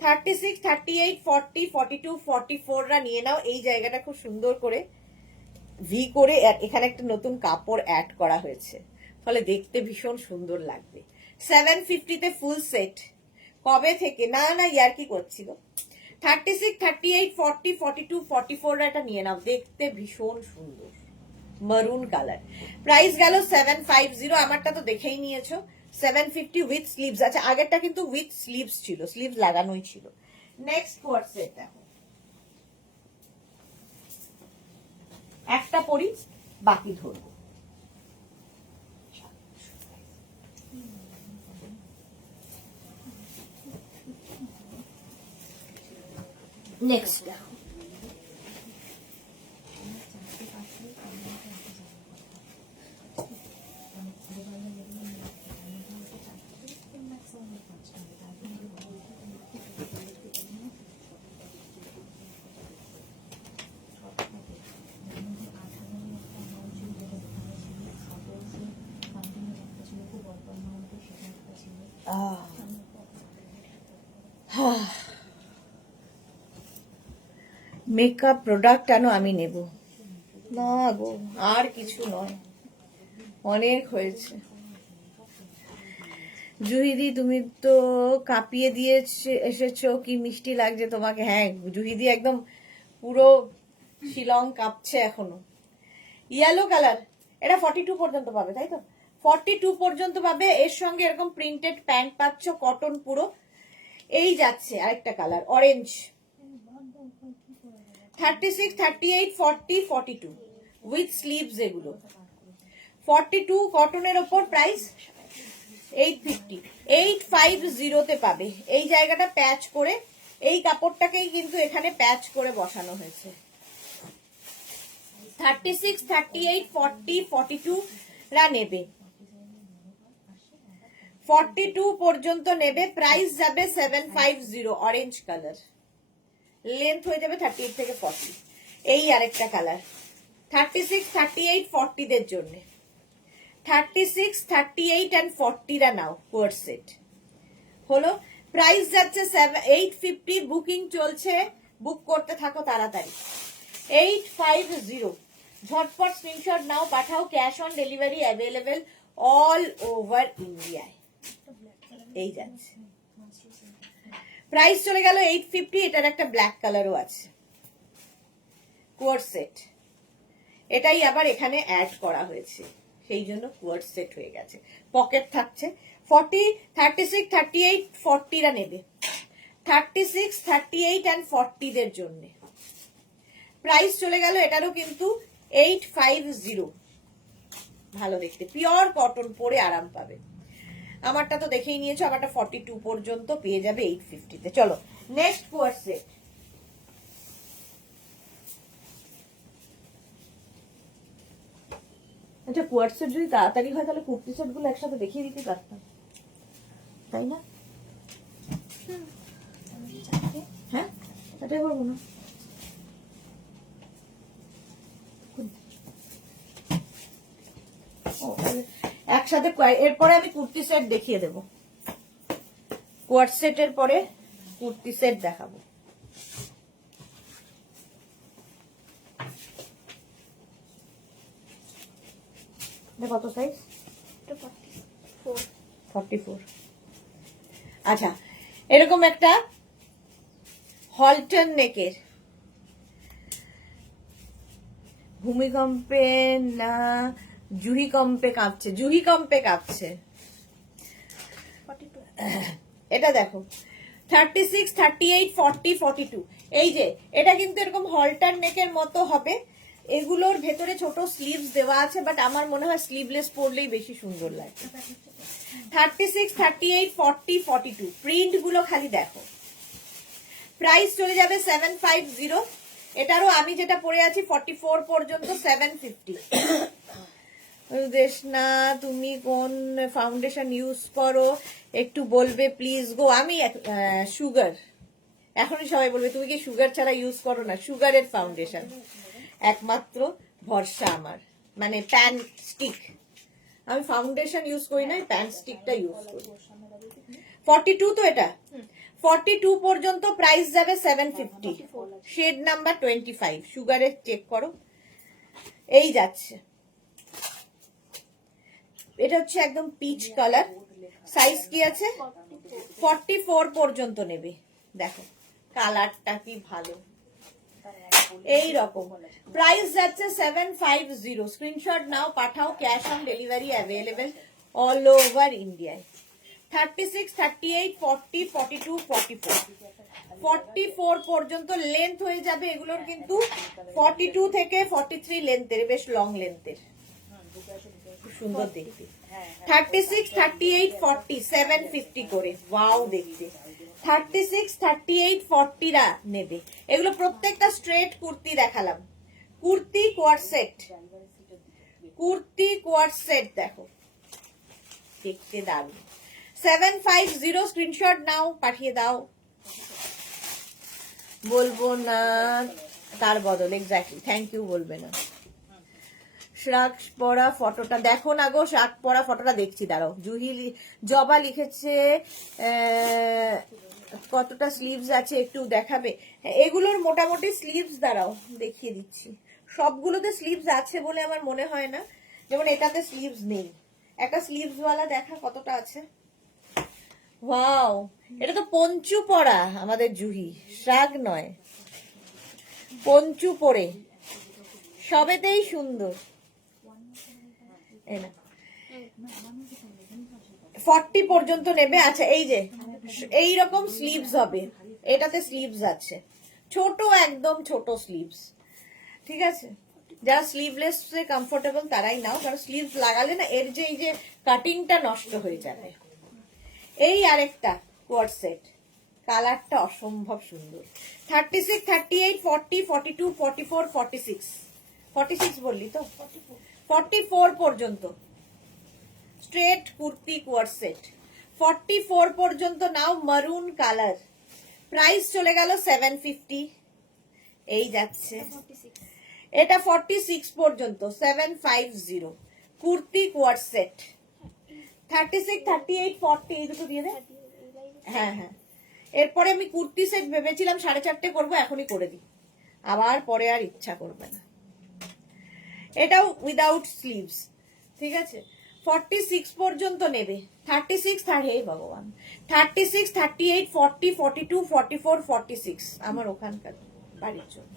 36, 38, 40, 42, 44 রা নিয়ে নাও। এই জায়গাটা খুব সুন্দর করে ভি করে এখানে একটা নতুন কাপড় অ্যাড করা হয়েছে, ফলে দেখতে ভীষণ সুন্দর লাগবে। 750 তে ফুল সেট। কবে থেকে? না না, ইয়ার কি করছিল। 36, 38, 40, 42, 44 রা এটা নিয়ে নাও, দেখতে ভীষণ সুন্দর, মারুন কালার। প্রাইস গেল 750। আমারটা তো দেখেই নিয়েছো, 750 উইথ স্লিভস। আচ্ছা, আগেরটা কিন্তু উইথ স্লিভস ছিল, স্লিভস লাগানোই ছিল। নেক্সট কোয়ার্ট সেট দেখো, একটা পরি, বাকি ধরবো। নেক্সট দেখো, মেকআপ প্রোডাক্ট আনো, আমি নেব না গো, আর কিছু নয়, অনেক হয়েছে। জুহিদি তুমি তো কাঁপিয়ে দিয়ে এসেছো, কি মিষ্টি লাগছে তোমাকে। হ্যাঁ জুহিদি, একদম পুরো শিলং কাঁপছে এখনো। ইয়েলো কালার, এটা 42 পর্যন্ত পাবে, তাই তো? 42 পর্যন্ত পাবে। এর সঙ্গে এরকম প্রিন্টেড প্যান্ট পাচ্ছ, কটন পুরো। এই যাচ্ছে আরেকটা কালার, অরেঞ্জ। 36, 38, 40, 42 উইথ স্লিভস এগুলো। 42 কটনের ওপর, প্রাইস 850, 850 তে পাবে। এই জায়গাটা প্যাচ করে, এই কাপড়টাকেই কিন্তু এখানে প্যাচ করে বসানো হয়েছে। 36, 38, 40, 42 রা নেবে, 42 পর্যন্ত নেবে। প্রাইস যাবে 750, অরেঞ্জ কালার। লেন্থ হয়ে যাবে 38 থেকে 40। এই আরেকটা কালার 36, 38, 40 দের জন্য। 36, 38 and 40 রা নাও, কোয়ার্ট সেট হলো। প্রাইস যাচ্ছে 850। বুকিং চলছে, বুক করতে থাকো তাড়াতাড়ি। 850, ঝটপট স্ক্রিনশট নাও, পাঠাও, cash on delivery available all over ইন্ডিয়ায়। এই যাচ্ছে প্রাইস চলে গেল 850। এটার একটা ব্ল্যাক কালারও আছে, কোয়ার্ড সেট। এটাই আবার এখানে অ্যাড করা হয়েছে, সেই জন্য কোয়ার্ড সেট হয়ে গেছে। পকেট থাকছে। 40, 36, 38, 40রা নেবে। 36, 38 অ্যান্ড 40 দের জন্য প্রাইস চলে গেল এটারও কিন্তু 850। ভালো দেখতে, পিওর কটন, পরে আরাম পাবে। আমারটা তো দেখেই নিয়েছো, আমারটা 42 পর্যন্ত পেয়ে যাবে 850-তে। চলো নেক্সট কোয়ার্ড সেট। আচ্ছা, কোয়ার্ড সেট যদি তাড়াতাড়ি হয় তাহলে কুর্তি সেট গুলো একসাথে দেখিয়ে দিতে পারতাম, তাই না? হ্যাঁ, সেটাই করবো না। একসাথে এরপরে আমি কুর্তি সেট দেখিয়ে দেবো। কোয়ার্ড সেটের পরে কুর্তি সেট দেখাবো। কত সাইজ? 44। আচ্ছা, এরকম একটা হলটন নেকের, ভূমিকম্পে না জুহি কম্পে কাঁপছে, জুহি কম্পে কাঁপছে। এটা দেখো 36, 38, 40, 42। এই যে এটা কিন্তু এরকম হলটার নেকের মতো হবে। এগুলোর ভেতরে ছোট স্লিভস দেওয়া আছে, বাট আমার মনে হয় স্লিভলেস পরলেই বেশি সুন্দর লাগে। 36, 38, 40, 42 প্রিন্ট গুলো খালি দেখো। প্রাইস চলে যাবে 750। এটারও আমি যেটা পরে আছি 44 পর্যন্ত 750। দেশনা, তুমি কোন ফাউন্ডেশন ইউজ করো একটু বলবে প্লিজ গো। আমি সুগার, এখনই সবাই বলবে তুমি কি সুগার ছাড়া ইউজ করো না। সুগারের ফাউন্ডেশন একমাত্র ভরসা আমার, মানে প্যান স্টিক। আমি ফাউন্ডেশন ইউজ করি না, প্যান স্টিকটা ইউজ করি। 42 তো এটা, 42 পর্যন্ত প্রাইস যাবে 750। শেড নাম্বার 25, সুগারের চেক করো। এই যাচ্ছে, এটা হচ্ছে একদম পিচ কালার। সাইজ কি আছে? 44 পর্যন্ত নেবে। দেখো কালারটা কি ভালো, এই রকম। প্রাইস যাচ্ছে 750। স্ক্রিনশট নাও, পাঠাও। Cash on delivery available all over ইন্ডিয়ায়। 36, 38, 40, 42, 44 44 পর্যন্ত লেন্থ হয়ে যাবে এগুলোর, কিন্তু 42 থেকে 43 লেন্থের, বেশ লং লেন্থের, সুন্দর দেখতে। 36, 38, 40 750 করে। ওয়াও দেখতে। 36, 38, 40রা নেবে। এগুলো প্রত্যেকটা স্ট্রেট কুর্তি দেখালাম। কুর্তি কোয়ার্ড সেট, কুর্তি কোয়ার্ড সেট দেখো, দেখতে দারুণ। 750 স্ক্রিনশট নাও, পাঠিয়ে দাও। বলবো না তার বদল, এক্স্যাক্টলি, থ্যাংক ইউ বলবে না। শাক পরা ফটোটা দেখো না গো, শাক পরা ফটোটা দেখছি, দাঁড়াও। জুহি জবা লিখেছে কতটা স্লিভস আছে একটু দেখাবে। এগুলোর মোটামুটি স্লিভস, দাঁড়াও দেখিয়ে দিচ্ছি। সবগুলোতে স্লিভস আছে বলে আমার মনে হয় না, যেমন এটাতে স্লিভস নেই। একটা স্লিভস ওয়ালা দেখা কতটা আছে। ওয়াও, এটা তো পঞ্চু পরা আমাদের জুহি, শাক নয়, পঞ্চু পরে সবেতেই সুন্দর। 40 পর্যন্ত নেবে। আচ্ছা, এই যে এইরকম স্লিভস হবে, এটাতে স্লিভস আছে, ছোট, একদম ছোট স্লিভস। ঠিক আছে, যারা স্লিভলেস কমফোর্টেবল তারাই নাও, কারণ স্লিভস লাগালে না এর যে এই যে কাটিংটা নষ্ট হয়ে যাবে। এই আরেকটা কোয়ার্ড সেট, কালারটা অসম্ভব সুন্দর। 36, 38, 40, 42, 44, 46 46 বললি তো, 44 পর্যন্ত স্ট্রেট কুর্তি কোয়ার্ড সেট। 44 পর্যন্ত নাও, মারুন কালার। প্রাইস চলে গেল 750। এই যাচ্ছে, এটা 46 পর্যন্ত 750 কুর্তি কোয়ার্ড সেট। 36, 38, 40 এই দুটো দিয়ে দে। হ্যাঁ হ্যাঁ, এরপরে আমি কুর্তি সেট ভেবেছিলাম 4.5 করবো, এখনই করে দিই, আবার পরে আর ইচ্ছা করবে না। এটাও উইদাউট স্লিভস, ঠিক আছে। 46 পর্যন্ত নেবে। 36, হে ভগবান, 36, 38, 40, 42, 44, 46 আমার ওখানকার বাড়ির জন্য।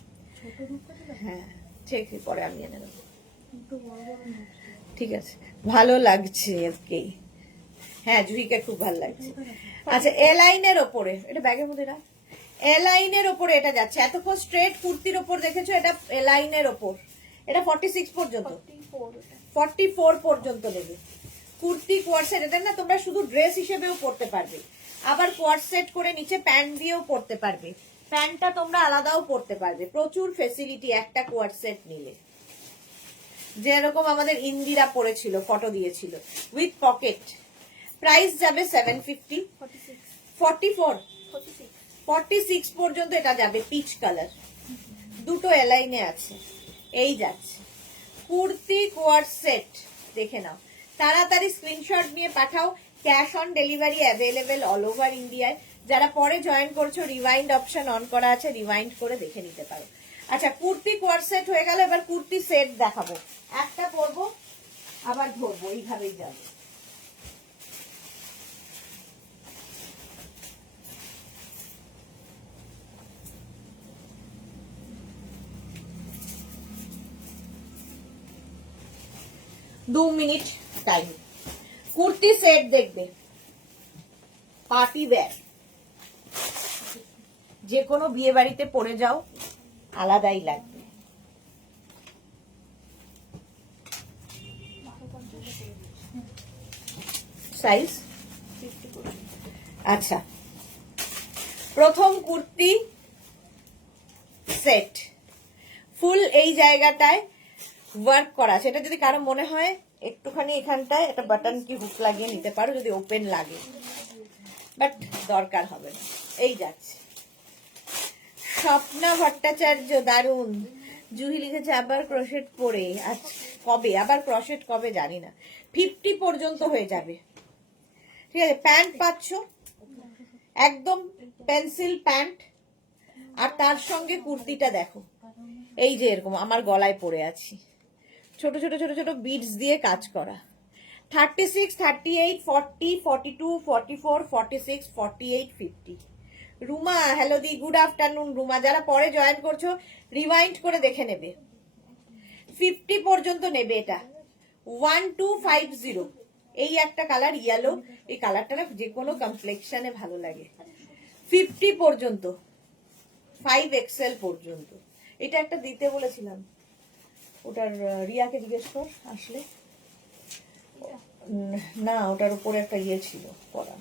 হ্যাঁ ঠিক, পরে আমি এনে দেবো। ঠিক আছে, ভালো লাগছে ওকেই। হ্যাঁ জুহিকে খুব ভালো লাগছে। আচ্ছা এ লাইনের ওপরে, এটা ব্যাগের মধ্যে রাখ। এ লাইনের ওপরে এটা যাচ্ছে, এতক্ষণ স্ট্রেট কুর্তির ওপর দেখেছো, এটা এ লাইনের ওপর। এটা 46 পর্যন্ত, 44 পর্যন্ত নেবে। কুর্তি কোয়ার্ড সেট, এটা না তোমরা শুধু ড্রেস হিসেবেও পরতে পারবে, আবার কোয়ার্ড সেট করে নিচে প্যান্ট দিয়েও পরতে পারবে, প্যান্টটা তোমরা আলাদাও পরতে পারবে। প্রচুর ফেসিলিটি একটা কোয়ার্ড সেট নিলে, যেরকম আমাদের ইন্দিরা পরেছিল, ফটো দিয়েছিল উইথ পকেট। প্রাইস যাবে 750। 44, 46 পর্যন্ত এটা যাবে। পিচ কালার, দুটো এলাইনে আছে। এই যাচ্ছে কুর্তি কোয়ার্ড সেট, দেখে নাও। তাড়াতাড়ি স্ক্রিনশট নিয়ে পাঠাও। Cash on delivery available all over ইন্ডিয়ায়। যারা পরে জয়েন করছো, রিওয়াইন্ড অপশন অন করা আছে, রিওয়াইন্ড করে দেখে নিতে পারো। আচ্ছা কুর্তি কোয়ার্ড সেট হয়ে গেল, এবার কুর্তি সেট দেখাবো। একটা পরবো আবার ধরবো, এইভাবেই যাবে। দু মিনিট টাইম। কুর্তি সেট দেখবে, পার্টি ওয়্যার, যে কোনো বিয়ে বাড়িতে পরে যাও, আলাদাই লাগবে। সাইজ, আচ্ছা প্রথম কুর্তি সেট ফুল এই জায়গাটায় ওয়ার্ক করা আছে। এটা যদি কারো মনে হয় একটুখানি এখানটায় একটা বাটন কি হুক লাগিয়ে নিতে পারো যদি ওপেন লাগে, বাট দরকার হবে না। এই যাচ্ছে স্বপ্না ভট্টাচার্য, দারুণ। জুহি লিখেছে আবার ক্রোশেট পরে, আজ কবে আবার ক্রোশেট কবে জানি না। 50 পর্যন্ত হয়ে যাবে। ঠিক আছে, প্যান্ট পাচ্ছ একদম পেন্সিল প্যান্ট, আর তার সঙ্গে কুর্তিটা দেখো এই যে এরকম আমার গলায় পরে আছি, ছোট ছোট ছোট ছোট বিডস দিয়ে কাজ করা। 36, 38, 40, 42, 44, 46, 48, 50। রুমা হ্যালো দি, গুড আফটারনুন রুমা। যারা পরে জয়েন করছো রিওয়াইন্ড করে দেখে নেবে। 50 পর্যন্ত নেবে এটা। 1250। এই একটা কালার ইয়েলো, এই কালারটা না যে কোনো কমপ্লেক্সনে ভালো লাগে। 50 পর্যন্ত, 5XL পর্যন্ত। এটা একটা দিতে বলেছিলাম, ওটার রিয়াকে জিজ্ঞেস কর আসলে। না ওটার উপরে একটা ইয়ে ছিল পরা।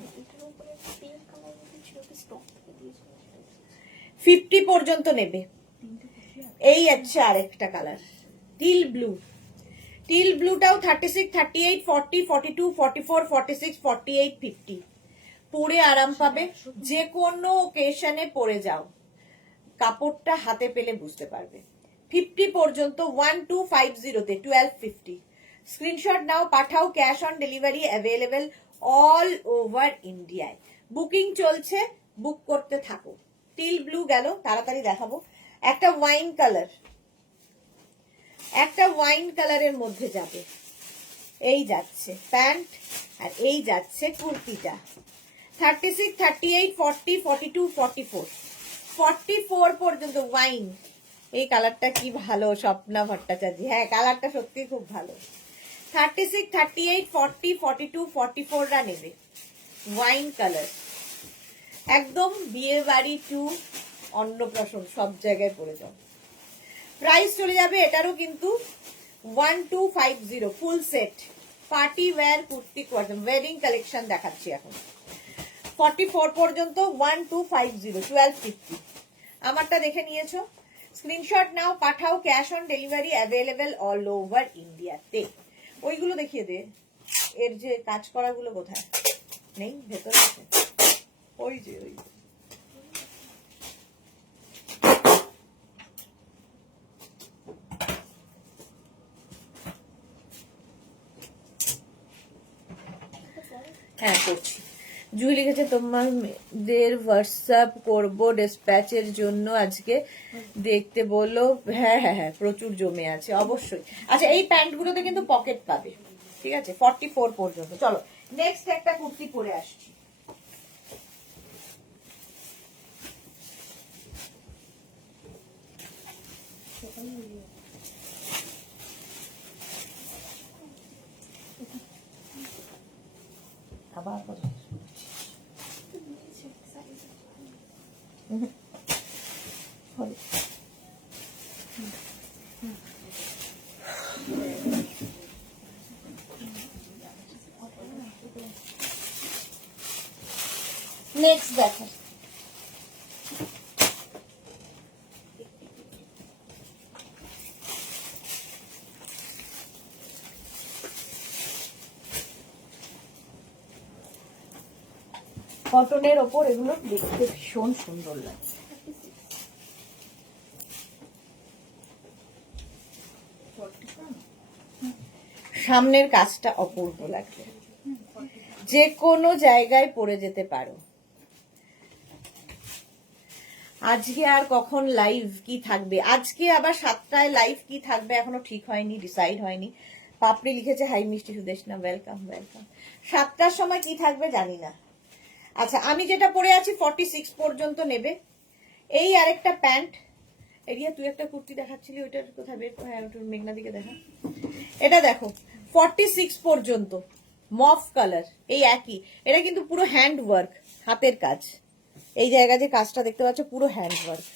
50 পর্যন্ত নেবে। এই আছে আরেকটা কালার, টিল ব্লু। টিল ব্লুটাও 36, 38, 40, 42, 44, 46, 48, 50। পরে আরাম পাবে, যে কোনো ওকেশনে পরে যাও, কাপড়টা হাতে পেলে বুঝতে পারবে। 50 পর্যন্ত 1250-তে 1250। স্ক্রিনশট নাও, পাঠাও। Cash on delivery available all over ইন্ডিয়ায়। বুকিং চলছে, বুক করতে থাকো। টিল ব্লু গেল, তাড়াতাড়ি দেখাবো। একটা ওয়াইন কালার, একটা ওয়াইন কালারের মধ্যে যাবে। এই যাচ্ছে প্যান্ট, আর এই যাচ্ছে কুর্তিটা। 36, 38, 40, 42, 44, 44 পর্যন্ত ওয়াইন। এই কালারটা কি ভালো, স্বপ্না ভট্টাচার্য। হ্যাঁ কালারটা সত্যি খুব ভালো। 36, 38, 40, 42, 44রা নেবে। ওয়াইন কালার, একদম বিয়ে বাড়ি টু অন্নপ্রাশন সব জায়গায় পরে যাও। প্রাইস চলে যাবে এটারও কিন্তু 1250। Full set party wear kurti wedding collection দেখাচ্ছি এখন। 44 পর্যন্ত 1250, 1250। আমারটা দেখে নিয়েছো, স্ক্রিনশট নাও, পাঠাও। Cash on delivery available all over ইন্ডিয়াতে। ওইগুলো দেখিয়ে দে, এর যে কাজ করাগুলো কোথায় নেই, ভেতরে আছে ওই যে ওই। হ্যাঁ করছি। জুই লিখেছে তোমাদের হোয়াটসঅ্যাপ করবো ডিসপ্যাচের জন্য, আজকে দেখতে বললো। হ্যাঁ হ্যাঁ হ্যাঁ প্রচুর জমে আছে অবশ্যই। আচ্ছা এই প্যান্টগুলোতে কিন্তু পকেট পাবে, ঠিক আছে 44 পর্যন্ত। চলো নেক্সট একটা কুর্তি পরে আসছি। আবার কথা নেক্সট দেখো কটনের ওপর, এগুলো দেখতে ভীষণ সুন্দর লাগে। সামনের কাজটা অপূর্ব লাগবে, যে কোনো জায়গায় পরে যেতে পারো। আজকে আর কখন লাইভ কি থাকবে, আজকে আবার 7টায় লাইভ কি থাকবে এখনো ঠিক হয়নি, ডিসাইড হয়নি। পাপড়ি লিখেছে হাই মিষ্টি সুদেশনা, ওয়েলকাম ওয়েলকাম। 7টার সময় কি থাকবে জানি না। আচ্ছা আমি যেটা পরে আছি 46 পর্যন্ত নেবে। এই আরেকটা প্যান্ট, এরিয়া তুই একটা কুর্তি দেখাচ্ছিলি, ওইটার কোথায় বের, হ্যাঁ ওটা মেঘনা দিকে দেখা। এটা দেখো 46 পর্যন্ত, মফ কালার, এই একই। এটা কিন্তু পুরো হ্যান্ড ওয়ার্ক, হাতের কাজ। এই জায়গা যে কাজটা দেখতে পাচ্ছ পুরো হ্যান্ড ওয়ার্ক।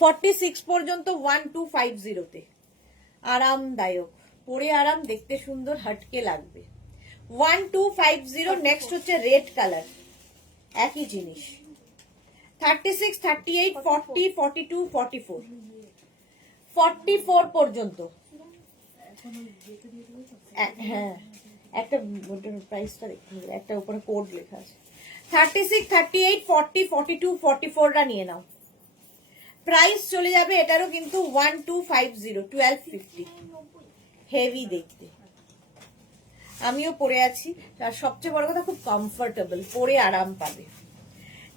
46 পর্যন্ত 1250-তে, আরামদায়ক, পরে আরাম, দেখতে সুন্দর, হটকে লাগবে। 1250। নেক্সট হচ্ছে রেড কালার, একই জিনিস। 36, 38, 40, 42, 44, 44 পর্যন্ত। হ্যাঁ একটা প্রাইসটা দেখতে হবে, একটা উপরে কোড লেখা আছে। 36, 38, 40, 42, 44টা নিয়ে নাও। প্রাইস চলে যাবে এটারও কিন্তু 1250, 1250। হেভি দেখতে, আমিও পরে আছি, আর সবচেয়ে বড় কথা খুব কমফোর্টেবল, পরে আরাম পাবে।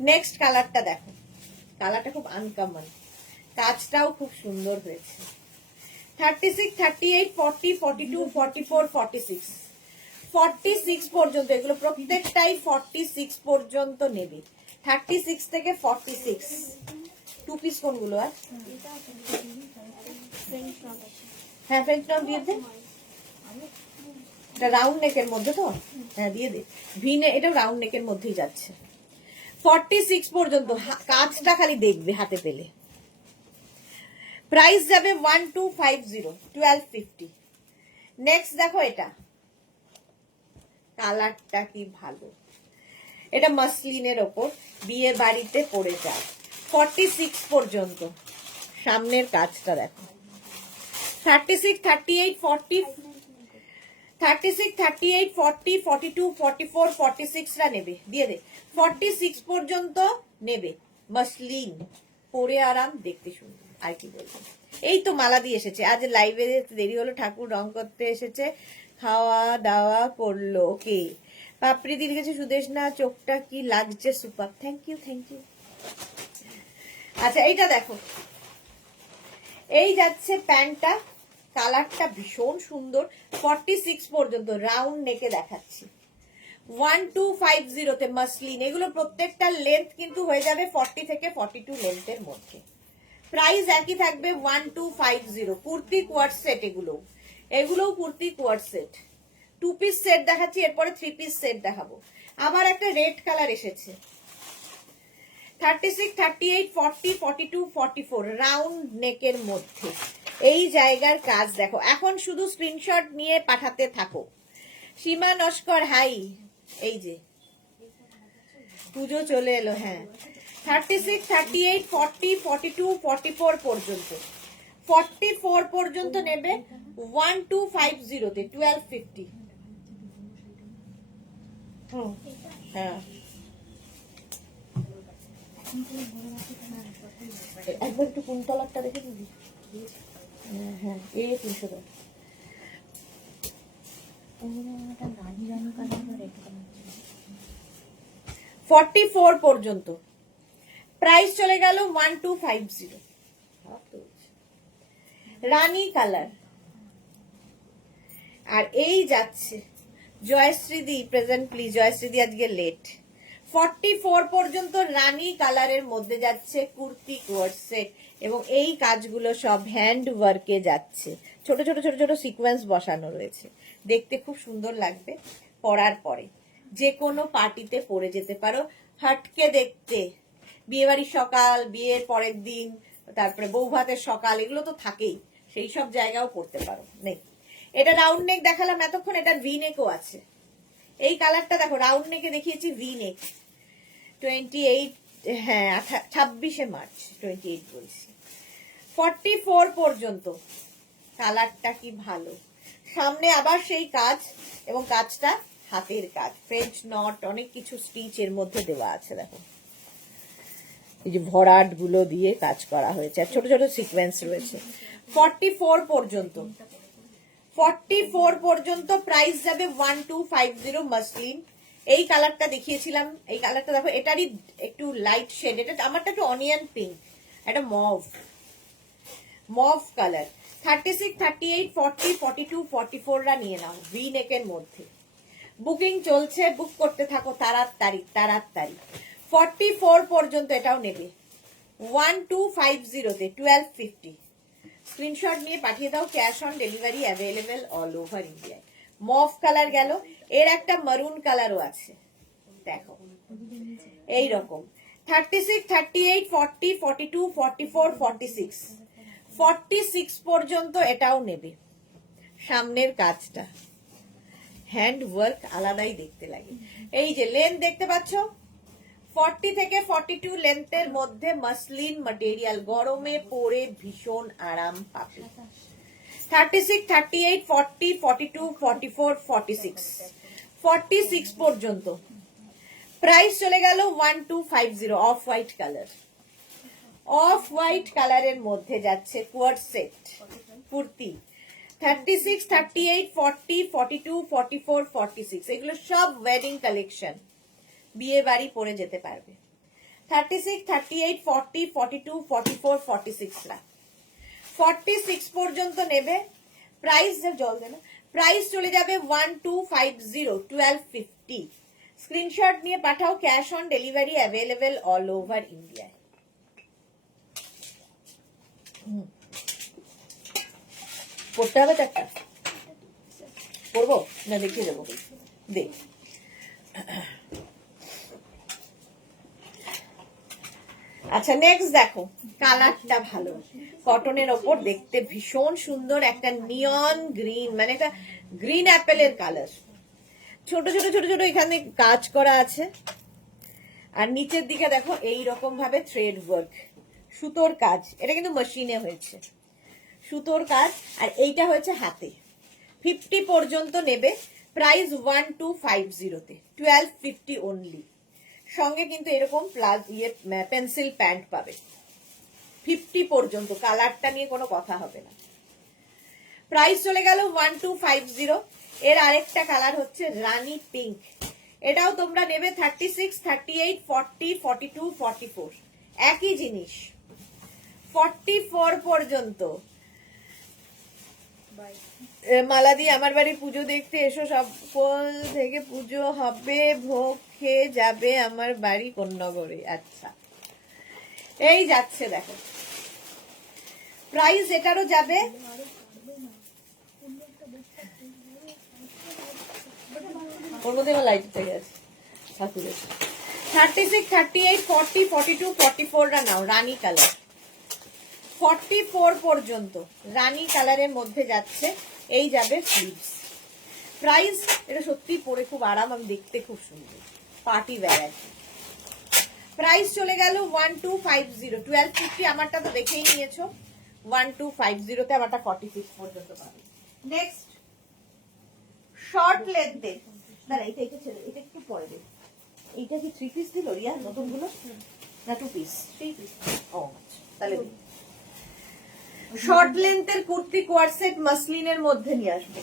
নেক্সট কালারটা দেখো, কালারটা খুব আনকমন, কাজটাও খুব সুন্দর হয়েছে। 36, 38, 40, 42, 44, 46, 46 পর্যন্ত, এগুলো প্রত্যেকটাই 46 পর্যন্ত নেবে। 36 থেকে 46। টু পিস কোনগুলো আর, হ্যাঁ ফ্রেঞ্চ নট দিয়ে দে, এটা রাউন্ড নেকের মধ্যে তো, হ্যাঁ দিয়ে দে। ভিনে এটা রাউন্ড নেকের মধ্যেই যাচ্ছে। 46 পর্যন্ত, কাজটা খালি দেখবে হাতে পেলে। প্রাইস যাবে 1250, 1250। নেক্সট দেখো এটা, কালারটা কি ভালো, এটা মাসলিনের ওপর, বিয়ে বাড়িতে পরে যায়। 46 পর্যন্ত, সামনের কাজটা দেখো। 36, 38, 40, 36, 38, 40, 42, 44, 46রা নেবে, দিয়ে দে। 46 পর্যন্ত নেবে, মাসলিন, পরে আরাম, দেখতে সুন্দর। আর কি বলবো, এই তো মালা দিয়ে এসেছে, আজ লাইভে দেরি হলো, ঠাকুর রং করতে এসেছে, খাওয়া দাওয়া করলো। ওকে, পাপড়ি দিয়ে লিখেছে সুদেশনা, চোখটা কি লাগছে, super, thank you thank you. আচ্ছা এইটা দেখো, এই যাচ্ছে প্যান্টটা, কালারটা ভীষণ সুন্দর। 46 পর্যন্ত, রাউন্ড নেকে দেখাচ্ছি। 1250-তে মাসলিন, এগুলো প্রত্যেকটা লেন্থ কিন্তু হয়ে যাবে 40 থেকে 42 লেন্থের মধ্যে। প্রাইস একই থাকবে 1250। কুর্তি কোয়ার্ড সেট, এগুলোও কুর্তি কোয়ার্ড সেট। 2 পিস সেট দেখাচ্ছি, এরপরে 3 পিস সেট দেখাবো। আবার একটা রেড কালার এসেছে। 36, 38, 40, 42, 44, রাউন্ড নেকের মধ্যে। এই জায়গার কাজ দেখো, এখন শুধু স্ক্রিনশট নিয়ে পাঠাতে থাকো। সীমা নস্কর হাই, এই যে পুজো চলে এলো, হ্যাঁ। 36, 38, 40, 42, 44 পর্যন্ত, 44 পর্যন্ত নেবে 1250-তে, 1250। হ্যাঁ একবার একটু কুন্তলারটা দেখে দিবি, হ্যাঁ এই 300 টাকা। 44 পর্যন্ত, প্রাইস চলে গেল 1250। রানী কালার, আর এই যাচ্ছে জয়শ্রীদি, প্রেজেন্ট প্লিজ। জয়শ্রীদি আজকে লেট। 44 পর্যন্ত রানী কালারের মধ্যে যাচ্ছে কুর্তি কোয়ার্ড সেট, এবং এই কাজগুলো সব হ্যান্ড ওয়ার্কে যাচ্ছে। ছোট ছোট ছোট ছোট সিকোয়েন্স বসানো রয়েছে, দেখতে খুব সুন্দর লাগবে। পরার পরে যে কোনো পার্টিতে পরে যেতে পারো, হাটকে দেখতে। বিয়ে বাড়ির সকাল, বিয়ের পরের দিন, তারপরে বৌভাতের সকাল, এগুলো তো থাকেই, সেই সব জায়গাও পড়তে পারো। নেই, এটা রাউন্ড নেক দেখালাম এতক্ষণ, এটা ভি নেকও আছে। এই কালারটা দেখো, রাউন্ড নেকে দেখিয়েছি, ভি নেক। 28, হ্যাঁ 26শে মার্চ 28 বলছি। 44 পর্যন্ত কালারটা কি ভালো। সামনে আবার সেই কাজ, এবং কাজটা হাতের কাজ, ফ্রেঞ্চ নট, অনেক কিছু স্টিচ এর মধ্যে দেওয়া আছে। দেখো এই যে ভরাট গুলো দিয়ে কাজ করা হয়েছে, আর ছোট ছোট সিকোয়েন্স রয়েছে। 44 পর্যন্ত, 44 পর্যন্ত প্রাইস যাবে 1250 মাসলিন। এই কালারটা দেখিয়েছিলাম, এই কালারটা দেখো, এটারই একটু লাইট শেড, এটা আমারটা একটু অনিয়ন পিঙ্ক, এটা মভ মভ কালার। 36, 38, 40, 42, 44 রা নিয়ে নাও, ভি নেকের মধ্যে। বুকিং চলছে, বুক করতে থাকো তাড়াতাড়ি তাড়াতাড়ি। 44 পর্যন্ত এটাও নেবে 1250 তে 1250। স্ক্রিনশট নিয়ে পাঠিয়ে দাও, cash on delivery available all over ইন্ডিয়ায়। মভ কালার গেল, এর একটা মারুন কালারও আছে, দেখো এই রকম। 36, 38, 40, 42, 44, 46, 46 পর্যন্ত এটাও নেবে। সামনের কাজটা হ্যান্ড ওয়ার্ক আলাদাই দেখতে লাগে। এই যে লেন্থ দেখতে পাচ্ছ, 40 থেকে 42 লেন্থের মধ্যে মাসলিন ম্যাটেরিয়াল, গরমে পরে ভীষণ আরাম পাবে। 36, 38, 40, 42, 44, 46, 46 পর্যন্ত প্রাইস চলে গেল 1250। Off white colour, off white কালারের মধ্যে যাচ্ছে কোয়ার্ড সেট কুর্তি। 36, 38, 40, 42, 44, 46, এগুলো সব ওয়েডিং কালেকশন, বিয়ে বাড়ি পরে যেতে পারবে। 36, 38, 40, 42, 44, 46 রা 46 পর্যন্ত নেবে। প্রাইস জল দেন, প্রাইস চলে যাবে 1250, 1250। স্ক্রিনশট নিয়ে পাঠাও, cash on delivery available all over ইন্ডিয়ায়। পড়তে হবে তো একটা, পড়বো না দেখিয়ে দেবো, দেখ। আচ্ছা নেক্সট দেখো, কালারটা ভালো, কটনের ওপর দেখতে ভীষণ সুন্দর, একটা নিয়ন গ্রিন, মানে একটা গ্রিন অ্যাপেলের কালার। ছোট ছোট ছোট ছোট এখানে কাজ করা আছে, আর নিচের দিকে দেখো এই রকম ভাবে থ্রেড ওয়ার্ক, সুতোর কাজ। এটা কিন্তু মেশিনে হয়েছে, সুতোর কাজ, আর এইটা হয়েছে হাতে। 50 পর্যন্ত নেবে, প্রাইস 1250 তে 1250 অনলি। সঙ্গে কিন্তু এরকম পেন্সিল প্যান্ট পাবে। 50 পর্যন্ত, কালারটা নিয়ে কোনো কথা হবে না। প্রাইস চলে গেল 1250। এর আরেকটা কালার হচ্ছে রানী পিঙ্ক, এটাও তোমরা নেবে 36, 38, 40, 42, 44, একই জিনিস। 44 পর্যন্ত। মালাদি, আমার বাড়ি পুজো দেখতে এসো, সকল থেকে পুজো হবে, ভোগ খেয়ে যাবে আমার বাড়ি কোন্নগরে। আচ্ছা, এই যাচ্ছে দেখো, প্রাইস এটারও যাবে ওর মধ্যে আমার লাইট থেকে আছে ঠাকুরের। 36, 38, 40, 42, 44 রা নাও, রানী কালার। 44 পর্যন্ত রানী কালারের মধ্যে যাচ্ছে, এই যাবে স্লিভস। প্রাইস, এটা সত্যি পরে খুব আরাম, আমি দেখতে খুব সুন্দর, পার্টি ওয়্যার। প্রাইস চলে গেল 1250, 1250। আমারটা তো দেখেই নিয়েছো, 1250 তে আমারটা 46 পর্যন্ত পাবে। নেক্সট শর্ট লেন্থের, দাঁড়া এটা ছেড়ে, এটা একটু পরে দেব। এইটা কি 3 পিস দিল রিয়া নতুন গুলো, না 2 পিস? 3 পিস। ও আচ্ছা, তাহলে শর্ট লেন্থের কুর্তি কোয়ার্ড সেট মাসলিনের মধ্যে নিয়ে আসবে।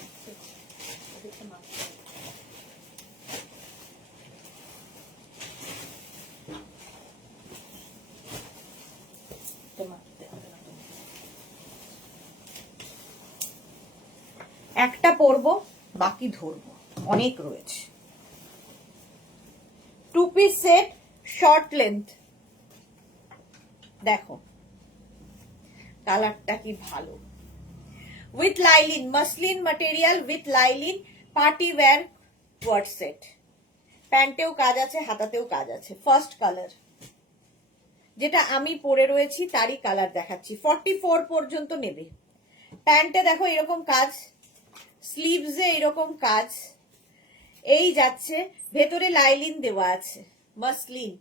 একটা পরবো, বাকি ধরবো, অনেক রয়েছে। 2 পিস সেট, শর্ট লেন্থ, দেখো কালারটা কি ভালো, with lining, muslin material with lining, party wear coord set. প্যান্টেও কাজ আছে, হাতাতেও কাজ আছে। ফার্স্ট কালার যেটা আমি পরে রয়েছি তারই কালার দেখাচ্ছি। 44 পর্যন্ত নেবে। প্যান্টে দেখো এরকম কাজ, স্লিভসে এরকম কাজ, এই যাচ্ছে, ভেতরে লাইলিন দেওয়া আছে, মাসলিন।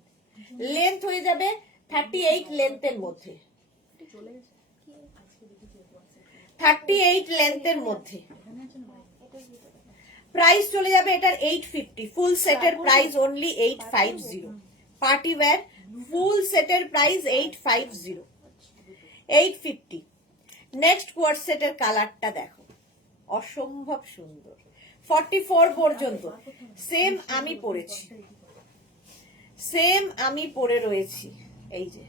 লেন্থ হয়ে যাবে 38 লেন্থের মধ্যে, 38 লেন্থের মধ্যে। প্রাইস চলে যাবে এটার 850। ফুল সেটের প্রাইস অনলি 850। পার্টি ওয়্যার ফুল সেটের প্রাইস 850, 850। নেক্সট কোয়ার্ট সেটের কালারটা দেখো, অসম্ভব সুন্দর। 44 পর্যন্ত সেম আমি পরেছি, সেম আমি পরে রয়েছি। এই যে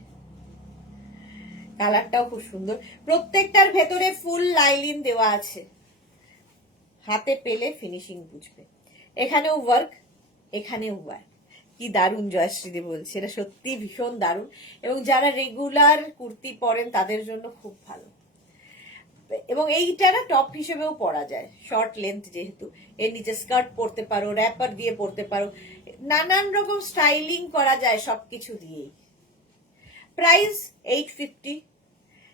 কালারটাও খুব সুন্দর, প্রত্যেকটার ভেতরে ফুল লাইলিন দেওয়া আছে। হাতে পেলে ফিনিশিং বুঝবে। এখানেও ওয়ার্ক, এখানেও ওয়ার্ক। কি দারুণ জয়শ্রীদি বলছে, এটা সত্যি ভীষণ দারুণ, এবং যারা রেগুলার কুর্তি পরেন তাদের জন্য খুব ভালো। এবং এইটা না টপ হিসেবেও পরা যায়, শর্ট লেন্থ যেহেতু। এর নিচে স্কার্ট পরতে পারো, র্যাপার দিয়ে পরতে পারো, নানান রকম স্টাইলিং করা যায় সবকিছু দিয়েই। প্রাইস 850।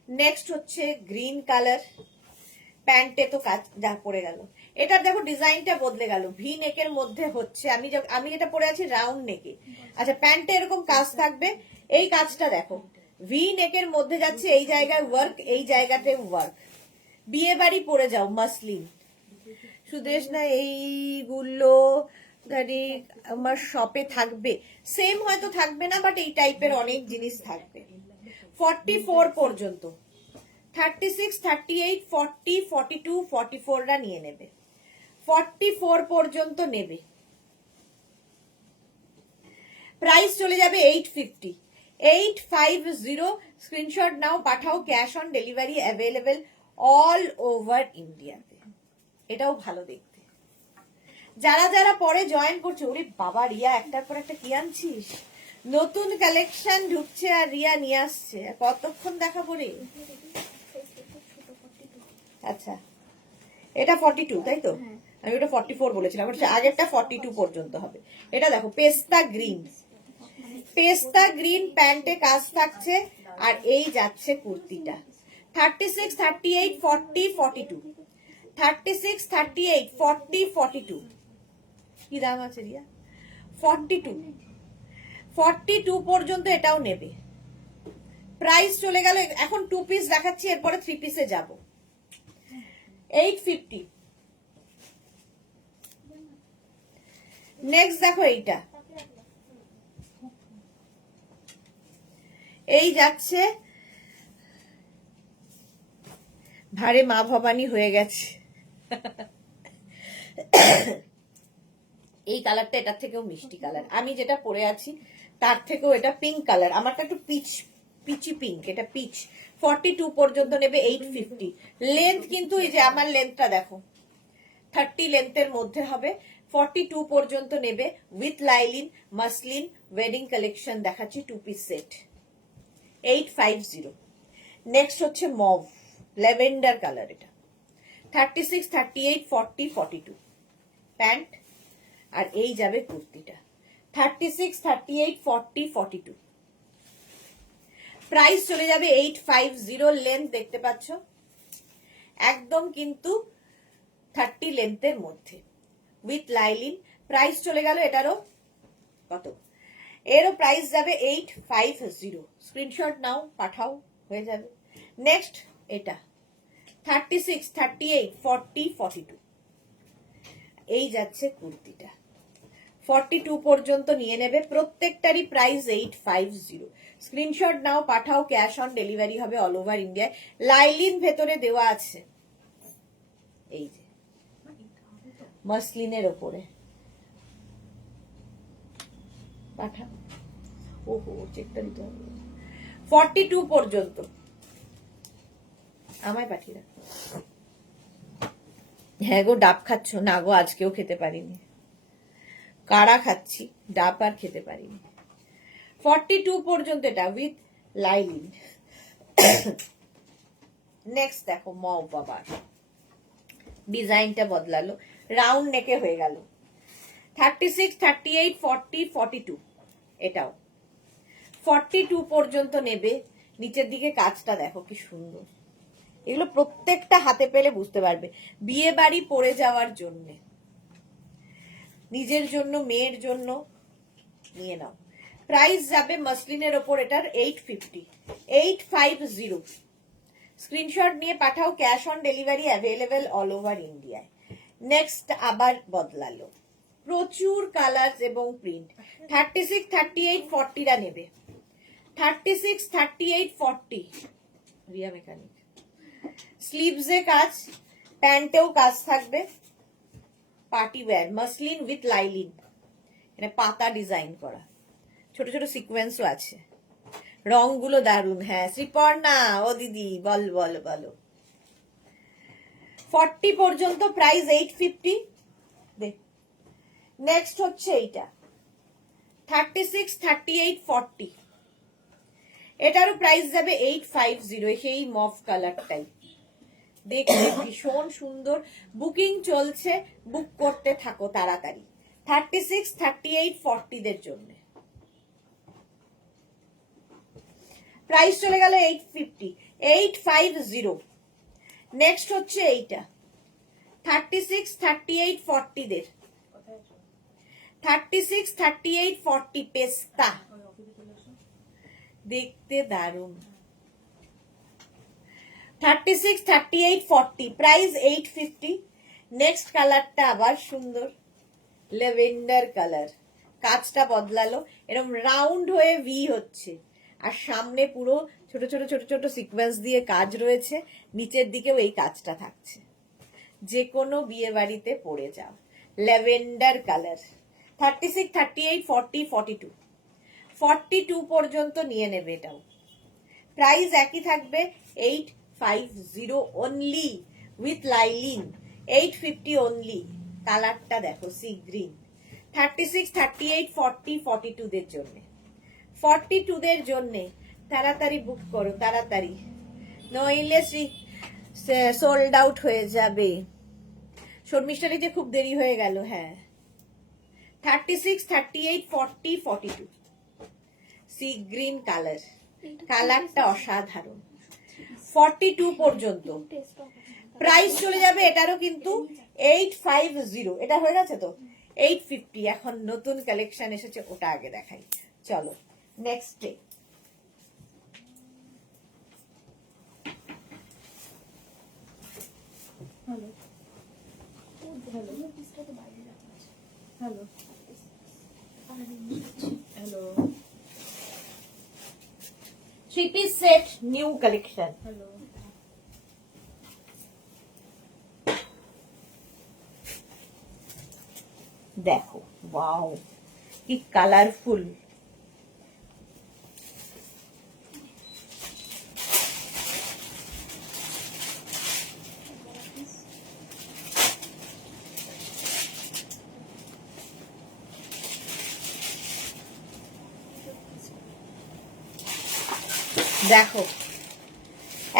নেক্সট হচ্ছে গ্রিন কালার, প্যান্টে তো কাজ যা পড়ে গেল। এটা দেখো ডিজাইনটা বদলে গেল, ভি নেকের মধ্যে হচ্ছে। আমি এটা পরে আছি রাউন্ড নেকে। আচ্ছা, প্যান্টে এরকম কাজ থাকবে, এই কাজটা দেখো, ভি নেকের মধ্যে যাচ্ছে, এই জায়গায় ওয়ার্ক, এই জায়গাতে ওয়ার্ক। বিয়ে বাড়ি পরে যাও, মাসলিন। সুদেশ না এইগুলো আমার শপে থাকবে, সেম হয়তো থাকবে না, বাট এই টাইপের অনেক জিনিস থাকবে। 44 পর্যন্ত, 36, 38, 40, 42, 44রা নিয়ে নেবে। 44 পর্যন্ত নেবে। প্রাইস চলে যাবে 850, 850। স্ক্রিনশট নাও, পাঠাও। Cash on delivery available all over ইন্ডিয়াতে। এটাও ভালো দেখতে। যারা যারা পরে জয়েন করছে, ওরে বাবা রিয়া একটার পর একটা কি আনছিস, নতুন কালেকশন ঢুকছে আর রিয়া নিয়ে আসছে, কতক্ষণ দেখাবো রে। আচ্ছা, এটা 42 তাই তো? আমি ওটা 44 বলেছিলাম, আগেরটা 42 পর্যন্ত হবে। এটা দেখো পেস্তা গ্রিন, পেস্তা গ্রিন, প্যান্টে কাজ থাকছে, আর এই যাচ্ছে কুর্তিটা। 36, 38, 40, 42, 36, 38, 40, 42। কি দাম আছে রিয়া? 42, 42 পর্যন্ত এটাও নেবে। প্রাইস চলে গেল, এখন 2 পিস দেখাচ্ছি, এরপরে 3 পিসে যাব। 850। নেক্সট দেখো এইটা, এই যাচ্ছে, ভারে মা ভবানী হয়ে গেছে। এই কালারটা এটার থেকেও মিষ্টি কালার, আমি যেটা পরে আছি তার থেকেও এটা পিঙ্ক কালার। আমারটা একটু পিচি পিঙ্ক, এটা পিচ। 42 পর্যন্ত নেবে, 850। লেন্থ কিন্তু এই যে আমার লেন্থটা দেখো, 30 লেন্থের মধ্যে হবে। 42 পর্যন্ত নেবে, with lining, muslin, wedding collection দেখাচ্ছি। 2 পিস সেট, 850। নেক্সট হচ্ছে মভ, ল্যাভেন্ডার কালার। এটা 36, 38, 40, 42 প্যান্ট, আর এই যাবে কুর্তিটা। 36, 38, 40, 42। প্রাইস চলে যাবে 850। লেন্থ দেখতে পাচ্ছ, একদম কিন্তু 30 লেন্থের মধ্যে, উইথ লাইলিন। প্রাইস চলে গেল এটারও কত, এরও প্রাইস যাবে 850। স্ক্রিনশট নাও, পাঠাও, হয়ে যাবে। নেক্সট এটা 36, 38, 40, 42। এই যাচ্ছে কুর্তিটা। 42 পর্যন্ত নিয়ে নেবে, প্রত্যেকটারই প্রাইস 850। স্ক্রিনশট নাও, পাঠাও। ক্যাশ অন ডেলিভারি হবে অল ওভার ইন্ডিয়ায়। লাইলিন ভেতরে দেওয়া আছে, এই যে মাসলিনের ওপরে। পাঠাও, ওহো চেকটা দিতে হবে। 42 পর্যন্ত আমায় পাঠিয়ে দাও। হ্যাঁ গো, ডাব খাচ্ছ? না গো, আজকেও খেতে পারিনি। কাড়া খাচ্ছি, ডাব আর খেতে পারিনি। 42 পর্যন্ত এটা উইথ লাইলিন। নেক্সট দেখো মৌ বাবার ডিজাইনটা বদলালো, রাউন্ড নেকে হয়ে গেল। 36, 38, 40, 42 এটাও 42 পর্যন্ত নেবে। নিচের দিকে কাজটা দেখো কি সুন্দর। এগুলো প্রত্যেকটা হাতে পেলে বুঝতে পারবে বিয়ে বাড়ি পরে যাওয়ার জন্য, নিজের জন্য, মেয়ের জন্য নিয়ে নাও। প্রাইস যাবে মসলিনের ওপর এটার 850, 850। স্ক্রিনশট নিয়ে পাঠাও, cash on delivery available all over ইন্ডিয়ায়। নেক্সট আবার বদলালো, প্রচুর কালার এবং প্রিন্ট। 36, 38, 40রা নেবে। 36, 38, 40 রিয়া মেকানিক। স্লিভসে কাজ, প্যান্টেও কাজ থাকবে। Party wear muslin with lining, এটা পাতা ডিজাইন করা, ছোট ছোট সিকোয়েন্সও আছে। রংগুলো দারুন। হ্যাঁ শ্রীপর্ণা, ও দিদি বল বল বলো। 40 পর্যন্ত প্রাইস 850। নেক্সট হচ্ছে এইটা 36, 38, 40, এটারও প্রাইস যাবে 850। সেই মফ কালারটাই দেখতে ভীষণ সুন্দর। বুকিং চলছে, বুক করতে থাকো তাড়াতাড়ি। 36, 38, 40 দের জন্য প্রাইস চলে গেল 850, 850। নেক্সট হচ্ছে এইটা 36, 38, 40 দের। 36, 38, 40 পেস্তা, দেখতে দারুন। 36, 38, 40 প্রাইস 850। নেক্সট কালারটা আবার সুন্দর, ল্যাভেন্ডার কালার। কাজটা বদলালো, এরকম রাউন্ড হয়ে ভি হচ্ছে, আর সামনে পুরো ছোট ছোট ছোট ছোট সিকোয়েন্স দিয়ে কাজ রয়েছে। নিচের দিকেও এই কাজটা থাকছে। যে কোনো বিয়ে বাড়িতে পরে যাও, ল্যাভেন্ডার কালার। 36, 38, 40, 42, 42 পর্যন্ত নিয়ে নেবে। এটাও প্রাইস একই থাকবে 850 অনলি উইথ লাইলিন, 850 অনলি। কালারটা দেখো সি গ্রিন। 36, 38, 40, 42 দের জন্য, 42 দের জন্য তাড়াতাড়ি বুক করো, তাড়াতাড়ি, নইলে সোল্ড আউট হয়ে যাবে। শর্মিষ্ঠার যে খুব দেরি হয়ে গেল। হ্যাঁ 36, 38, 40, 42 সি গ্রিন কালার, কালারটা অসাধারণ। 42 পর্যন্ত প্রাইস চলে যাবে এটারও কিন্তু 850। এটা হয়ে গেছে তো 850। এখন নতুন কালেকশন এসেছে, ওটা আগে দেখাই। চলো next day. Hello hello hello hello 3-piece set, new collection. Hello. দেখো ওয়াও কি কালারফুল। দেখো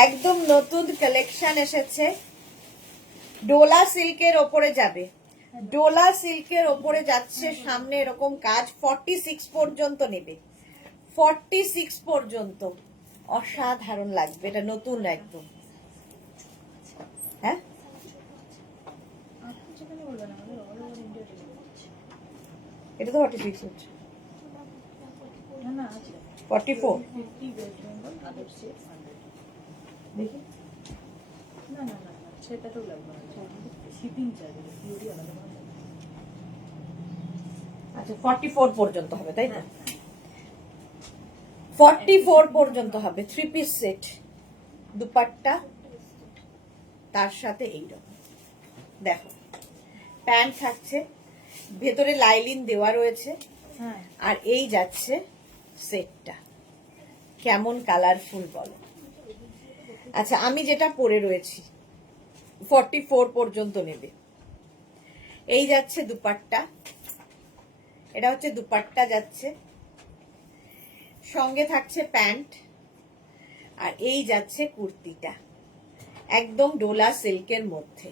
একদম নতুন কালেকশন এসেছে, ডোলা সিল্কের ওপরে যাবে। ডোলা সিল্কের ওপরে যাচ্ছে, সামনে এরকম কাজ। 46 পর্যন্ত নেবে, 46 পর্যন্ত। অসাধারণ লাগবে, এটা নতুন একদম। হ্যাঁ এটা তো 46 হচ্ছে, 44 দেখি। আচ্ছা 44 পর্যন্ত হবে তাই তো? 44 পর্যন্ত হবে। 3-piece সেট, দুপাট্টা তার সাথে এইরকম। দেখো প্যান্ট থাকছে, ভেতরে লাইলিন দেওয়া রয়েছে, আর এই যাচ্ছে সেটটা। কেমন কালারফুল বলো। আচ্ছা আমি যেটা পরে রয়েছি 44 পর্যন্ত নেবে। এই যাচ্ছে দুপাট্টা, এটা হচ্ছে দুপাট্টা যাচ্ছে, সঙ্গে থাকছে প্যান্ট, আর এই যাচ্ছে কুর্তিটা, একদম ডোলা সিল্কের মধ্যে,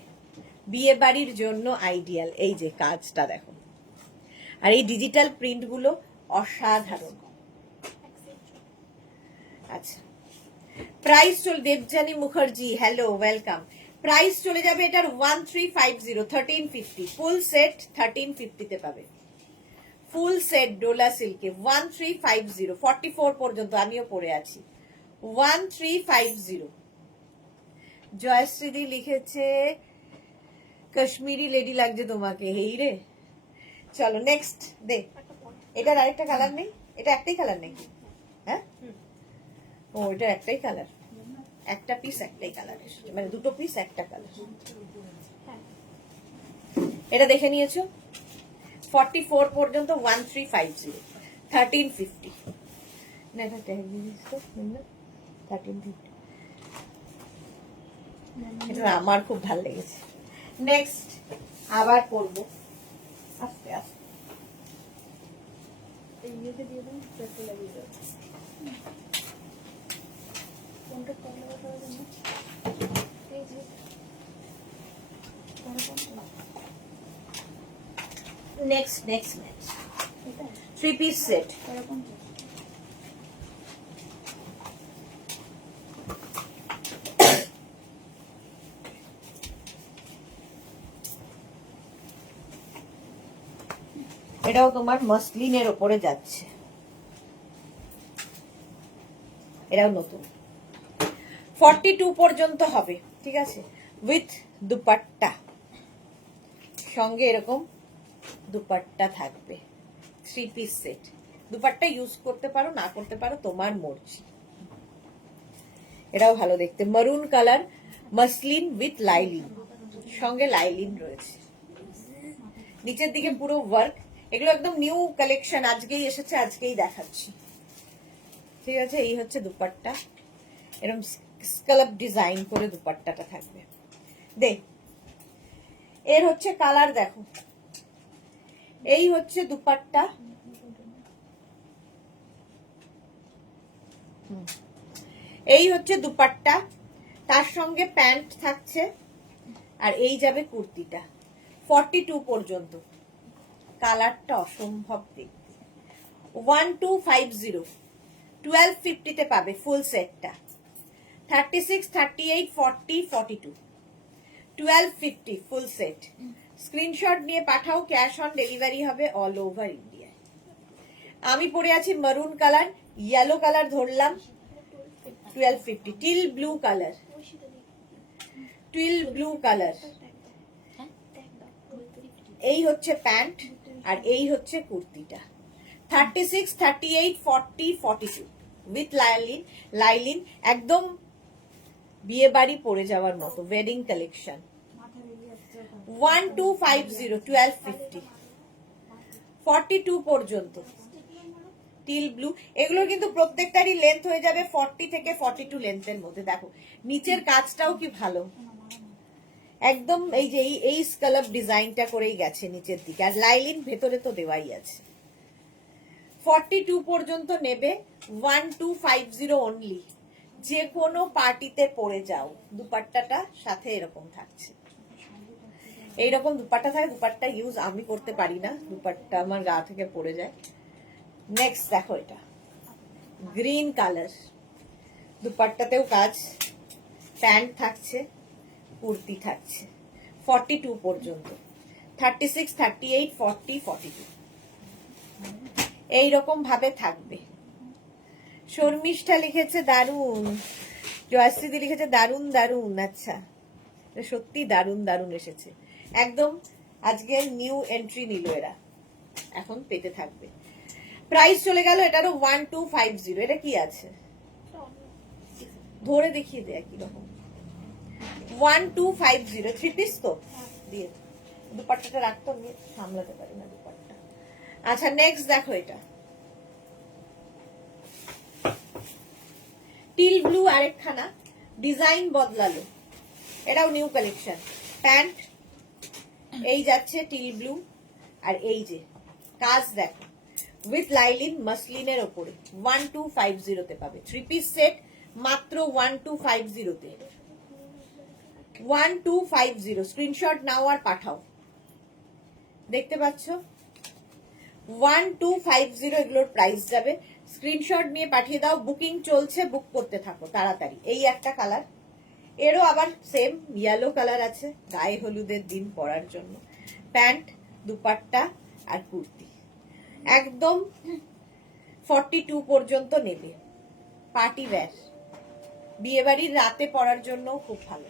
বিয়ে বাড়ির জন্য আইডিয়াল। এই যে কাজটা দেখো, আর এই ডিজিটাল প্রিন্ট গুলো অসাধারণ। আচ্ছা, প্রাইস চল, Debjani Mukherjee hello welcome. Price চলে যাবে এটার 1350, 1350 ফুল সেট, 1350 তে পাবে ফুল সেট ডোলা সিল্কে 1350, 44 পর্যন্ত আমিও পরে আছি 1350। জয়শ্রীদি লিখেছে কাশ্মীরি লেডি লাগছে তোমাকে, হেই রে। চলো নেক্সট দে। এটার আরেকটা কালার নেই, এটা একটাই কালার নেই, হ্যাঁ ও এটা একটাই কালার, একটা পিস একটাই কালার এসেছে, মানে দুটো পিস একটা কালার। এটা দেখে নিয়েছো 44 পর্যন্ত 1350, 1350 না, এটা 1350। এটা আমার খুব ভালো লেগেছে। নেক্সট আবার করবো আস্তে আস্তে। এই ইয়েতে দিয়ে দাও, পেট্রোল লাগিয়ে দাও। কোনটা কম লাগাতে হবে না? এই যে নেক্সট ম্যাচ এটা 3 পিস সেট। এরকম এটাও তোমার মসলিনের ওপরে যাচ্ছে, এটাও নতুন, 42 পর্যন্ত হবে, ঠিক আছে, উইথ দুপাট্টা, সঙ্গে এরকম দুপাট্টা থাকবে, 3 পিস সেট। দুপাট্টা ইউজ করতে পারো, না করতে পারো, তোমার মর্জি। এটাও ভালো দেখতে, মারুন কালার, মসলিন উইথ লাইলিন, সঙ্গে লাইলিন রয়েছে, নিচের দিকে পুরো ওয়ার্ক। এগুলো একদম নিউ কালেকশন, আজকেই এসেছে, আজকেই দেখাচ্ছি, ঠিক আছে। এই হচ্ছে দুপাট্টা, এরকম স্কালপ ডিজাইন করে দুপাট্টাটা থাকবে। দে, এর হচ্ছে কালার দেখো, এই হচ্ছে দুপাট্টা, এই হচ্ছে দুপাট্টা, তার সঙ্গে প্যান্ট থাকছে, আর এই যাবে কুর্তিটা 42 পর্যন্ত। কালারটা অসম্ভব দেখতে, 1250, 1250 তে পাবে ফুল সেটটা, 36, 38, 40, 42, 1250 ফুল সেট। স্ক্রিনশট নিয়ে পাঠাও, ক্যাশ অন ডেলিভারি হবে অল ওভার ইন্ডিয়ায়। আমি পরে আছি মারুন কালার, ইয়েলো কালার ধরলাম 1250, teal blue colour, teal blue colour. এই হচ্ছে প্যান্ট, আর এই হচ্ছে কুর্তিটা, 36, 38, 40, 42 উইথ লাইলিন, লাইলিন একদম বিয়ে বাড়ি পরে যাওয়ার মতো, ওয়েডিং কালেকশন। 1250, 1250, 42 পর্যন্ত টিল ব্লু। এগুলোর কিন্তু প্রত্যেকটারই লেন্থ হয়ে যাবে 40 থেকে 42 লেন্থের মধ্যে। দেখো নিচের কাজটাও কি ভালো, একদম এই যে এই স্কালপ ডিজাইনটা করেই গেছে নিচের দিকে, আর লাইলিন ভেতরে তো দেওয়াই আছে। 42 পর্যন্ত নেবে, 1250 অনলি। যে কোনো পার্টিতে পরে যাও, দুপাট্টাটা সাথে এরকম থাকছে, এইরকম দুপাট্টা থাকে। দুপাট্টা ইউজ আমি করতে পারি না, দুপাট্টা আমার গা থেকে পড়ে যায়। নেক্সট দেখো, এটা গ্রিন কালার, দুপাট্টাতেও কাজ, প্যান্ট থাকছে, কুর্তি থাকছে, 42 পর্যন্ত, 36, 38, 40, 42 এইরকম ভাবে থাকবে। শর্মিষ্ঠা লিখেছে দারুন, জয়শ্রীদি লিখেছে দারুন দারুন। আচ্ছা, সত্যি দারুন দারুন এসেছে, একদম আজকে নিউ এন্ট্রি নিল এরা, এখন পেতে থাকবে। প্রাইস চলে গেল এটারও 1250। এটা কি আছে ধরে দেখিয়ে দে, একই রকম 1250, 3 পিস তো দিয়ে দুপাট্টাটা রাখতো, আমি সামলাতে পারি না দুপাট্টা। আচ্ছা নেক্সট দেখো, এটা টিল ব্লু, আরেকখানা ডিজাইন বদলালো, এটাও নিউ কালেকশন। প্যান্ট এই যাচ্ছে টিল ব্লু, আর এই যে কাজ দেখো উইথ লাইলিন মাসলিনের ওপরে 1250 তে পাবে। 3 পিস সেট মাত্র 1250 তে। 1250 স্ক্রিনশট নাও আর পাঠাও। দেখতে পাচ্ছ 1250 এগুলোর প্রাইস যাবে। স্ক্রিনশট নিয়ে পাঠিয়ে দাও। বুকিং চলছে, বুক করতে থাকো তাড়াতাড়ি। এই একটা কালার, এরও আবার সেম ইয়েলো কালার আছে গায়ে হলুদের দিন পরার জন্য। প্যান্ট, দুপাট্টা আর কুর্তি একদম 42 পর্যন্ত নেবে। পার্টি ওয়্যার, বিয়ে বাড়ির রাতে পরার জন্য খুব ভালো।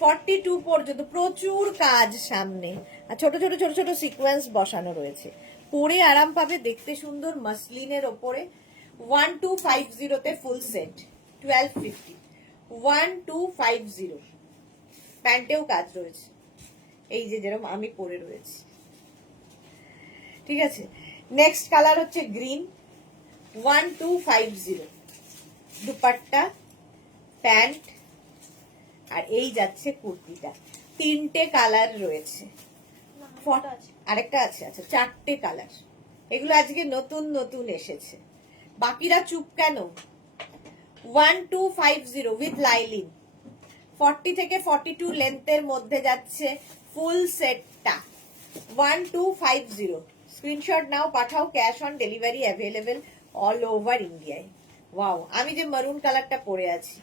42 পর্যন্ত, প্রচুর কাজ সামনে, আর ছোট ছোট ছোট ছোট সিকোয়েন্স বসানো রয়েছে। পরে আরাম পাবে, দেখতে সুন্দর, মাসলিনের ওপরে। 1250 তে ফুল সেট 1250। 1250। প্যান্টেও কাজ রয়েছে, এই যে যেরকম আমি পরে রয়েছি। ঠিক আছে, নেক্সট কালার হচ্ছে গ্রিন। 1250 দুপাট্টা, প্যান্ট, আর এই যাচ্ছে কুর্তিটা। 3টে কালার রয়েছে, আরেকটা আছে। আচ্ছা, 4টে কালার। এগুলো আজকে নতুন নতুন এসেছে, বাকিরা চুপ কেন? 1250 উইথ লাইলিন। 40 থেকে 42 লেন্থের মধ্যে যাচ্ছে ফুল সেটটা। 1250 স্ক্রিনশট নাও পাঠাও। Cash on delivery available all over ইন্ডিয়ায়। ওয়াও, আমি যে মারুন কালারটা পরে আছি।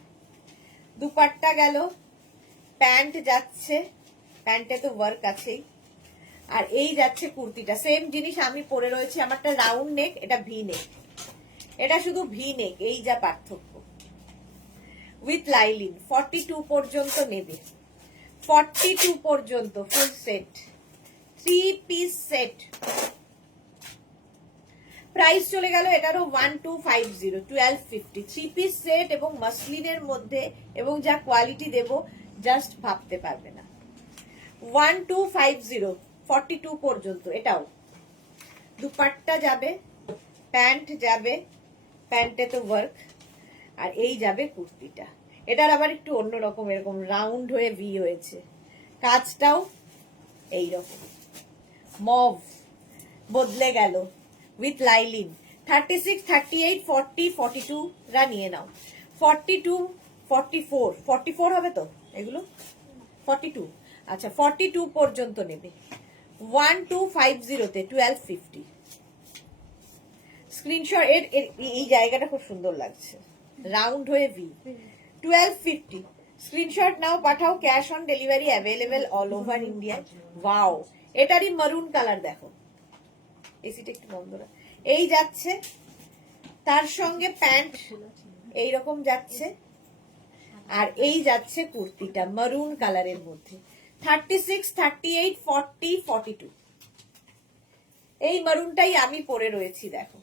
দুপাট্টা গেল, প্যান্ট যাচ্ছে, প্যান্টে তো ওয়ার্ক আছেই, আর এই যাচ্ছে কুর্তিটা। সেম জিনিস আমি পরে রয়েছি, আমারটা রাউন্ড নেক, এটা ভি নেক। এটা শুধু ভি নেক, এই যা পার্থক্য। উইথ লাইলিন 42 পর্যন্ত নেবে। 42 পর্যন্ত full set, 3 piece set. Price চলে গেল এটারও 1250, 1250। 3 পিস সেট এবং মাসলিনের মধ্যে, এবং যা কোয়ালিটি দেব জাস্ট ভাবতে পারবে না। 1250 42 পর্যন্ত। এটাও দুপাট্টা যাবে, প্যান্ট যাবে, প্যান্টে তো ওয়ার্ক, আর এই যাবে কুর্তিটা। এটার আবার একটু অন্যরকম, এরকম রাউন্ড হয়ে ভি হয়েছে। কাজটাও এইরকম মভ বদলে গেল উইথ লাইলিন। 36, 38, 40, 42 রা নিয়ে নাও। 42, 44, 44 হবে তো এগুলো? 42, আচ্ছা 42 পর্যন্ত নেবে। 1250 তে 1250 স্ক্রিনশট। এর এই জায়গাটা খুব সুন্দর লাগছে, রাউন্ড হয়ে ভি। 1250 স্ক্রিনশট নাও পাঠাও। Cash on delivery available all over India. Wow, এটারই মারুন কালার দেখো। এসিটা একটু বন্ধ রাখ। এই যাচ্ছে, তার সঙ্গে প্যান্ট এইরকম যাচ্ছে, আর এই যাচ্ছে কুর্তিটা মারুন কালারের মধ্যে। 36, 38, 40, 42 এই মারুনটাই আমি পরে রয়েছি দেখো।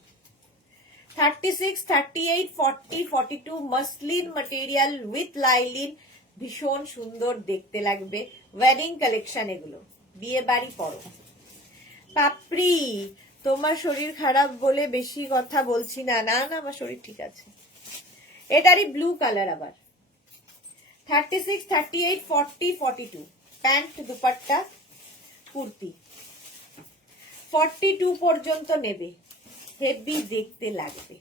36, 38, 40, 42 মাসলিন ম্যাটেরিয়াল উইথ লাইলিন, ভীষণ সুন্দর দেখতে লাগবে। ওয়েডিং কালেকশন এগুলো, বিয়ে বাড়ি পরো। পাপড়ি, তোমার শরীর খারাপ বলে বেশি কথা বলছি না। না না, আমার শরীর ঠিক আছে। এটারই ব্লু কালার আবার। 36, 38, 40, 42 প্যান্ট, দুপাট্টা, কুর্তি। 42 পর্যন্ত নেবে। হেভি দেখতে লাগবে,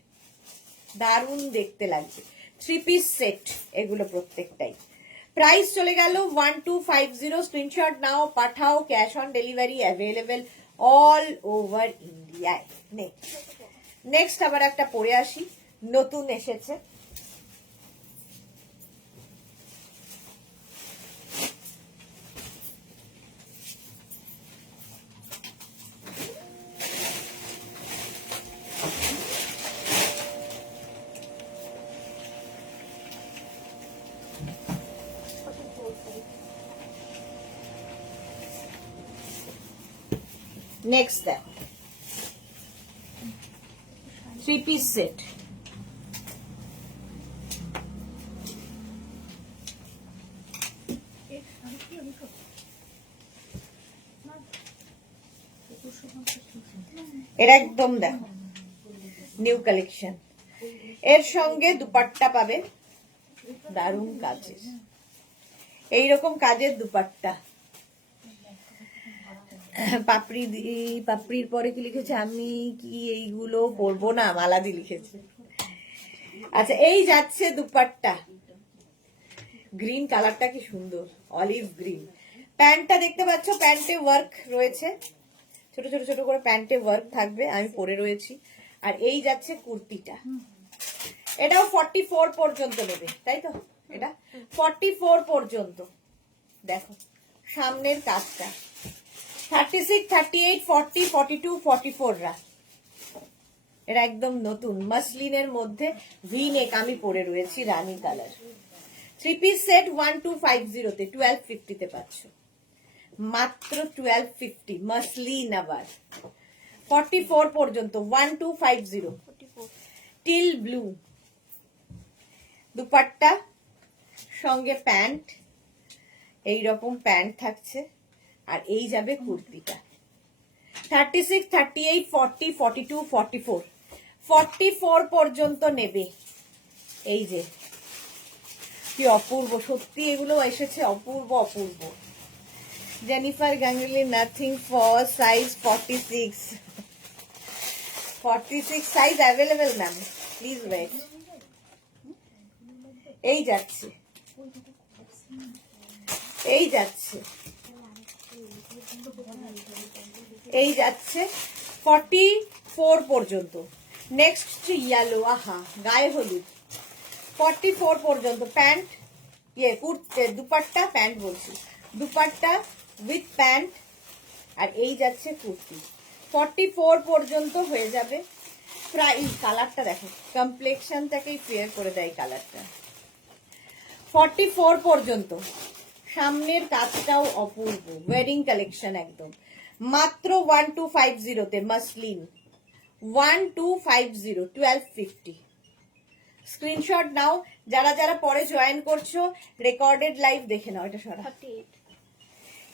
দারুণ দেখতে লাগবে। 3 পিস সেট এগুলো প্রত্যেকটাই। প্রাইস চলে গেল 1250। স্ক্রিনশট নাও পাঠাও। Cash on delivery available all over ইন্ডিয়ায়। নেক্সট আবার একটা পরে আসি, নতুন এসেছে। নেক্সট দেখো, 3 পিস সেট। এর একদম দেখো নিউ কালেকশন। এর সঙ্গে দুপাট্টা পাবে, দারুণ কাজের। এইরকম কাজের দুপাট্টা। পাপড়ির পরে কি লিখেছে, আমি কি এইগুলো পরবো না, মালাদি লিখেছে। আচ্ছা, এই যাচ্ছে দুপাট্টা, গ্রিন কালারটা কি সুন্দর, অলিভ গ্রিন। প্যান্টটা দেখতে পাচ্ছ, প্যান্টে ওয়ার্ক রয়েছে, ছোট ছোট ছোট করে প্যান্টে ওয়ার্ক থাকবে, আমি পরে রয়েছি। আর এই যাচ্ছে কুর্তিটা, এটাও 44 পর্যন্ত নেবে, তাই তো? এটা 44 পর্যন্ত। দেখো সামনের কাজটা, 36, 38, 40, 42, 44 রা। এটা একদম নতুন মাসলিনের মধ্যে ভি নেক আমি পরে রয়েছি, রানী কালার। 3 পিস সেট 1250 তে, 1250 তে পাচ্ছ, মাত্র 1250। মাসলিন আবার 44 পর্যন্ত, 1250। টিল ব্লু দুপাট্টা, সঙ্গে প্যান্ট, এইরকম প্যান্ট থাকছে। আর এই যাবে কুর্তিটা, 36, 38, 40, 42, 44, 44 পর্যন্ত নেবে। এই যে কি অপূর্ব, সত্যি এগুলো এসেছে অপূর্ব অপূর্ব। Jennifer Ganguly, nothing for size 46। 46 size available ma'am, please wait. এই যাচ্ছে, এই যাচ্ছে, এই যাচ্ছে 44 পর্যন্ত। নেক্সট ইয়েলো, আহা গায়ে হলুদ, 44 পর্যন্ত। প্যান্ট, দুপাট্টা, প্যান্ট বলছি, দুপাট্টা উইথ প্যান্ট। আর এই যাচ্ছে কুর্তি, 44 পর্যন্ত হয়ে যাবে। প্রায় কালারটা দেখো, কমপ্লেকশনটাকেই ফেয়ার করে দেয় কালারটা। 44 পর্যন্ত, সামনের কাজটাও অপূর্ব, ওয়েডিং কালেকশন একদম, মাত্র 1250 তে মাসলিন, 1250, 1250। স্ক্রিনশট নাও, যারা যারা পরে জয়েন করছো রেকর্ডেড লাইভ দেখে নাও। এটা সরা,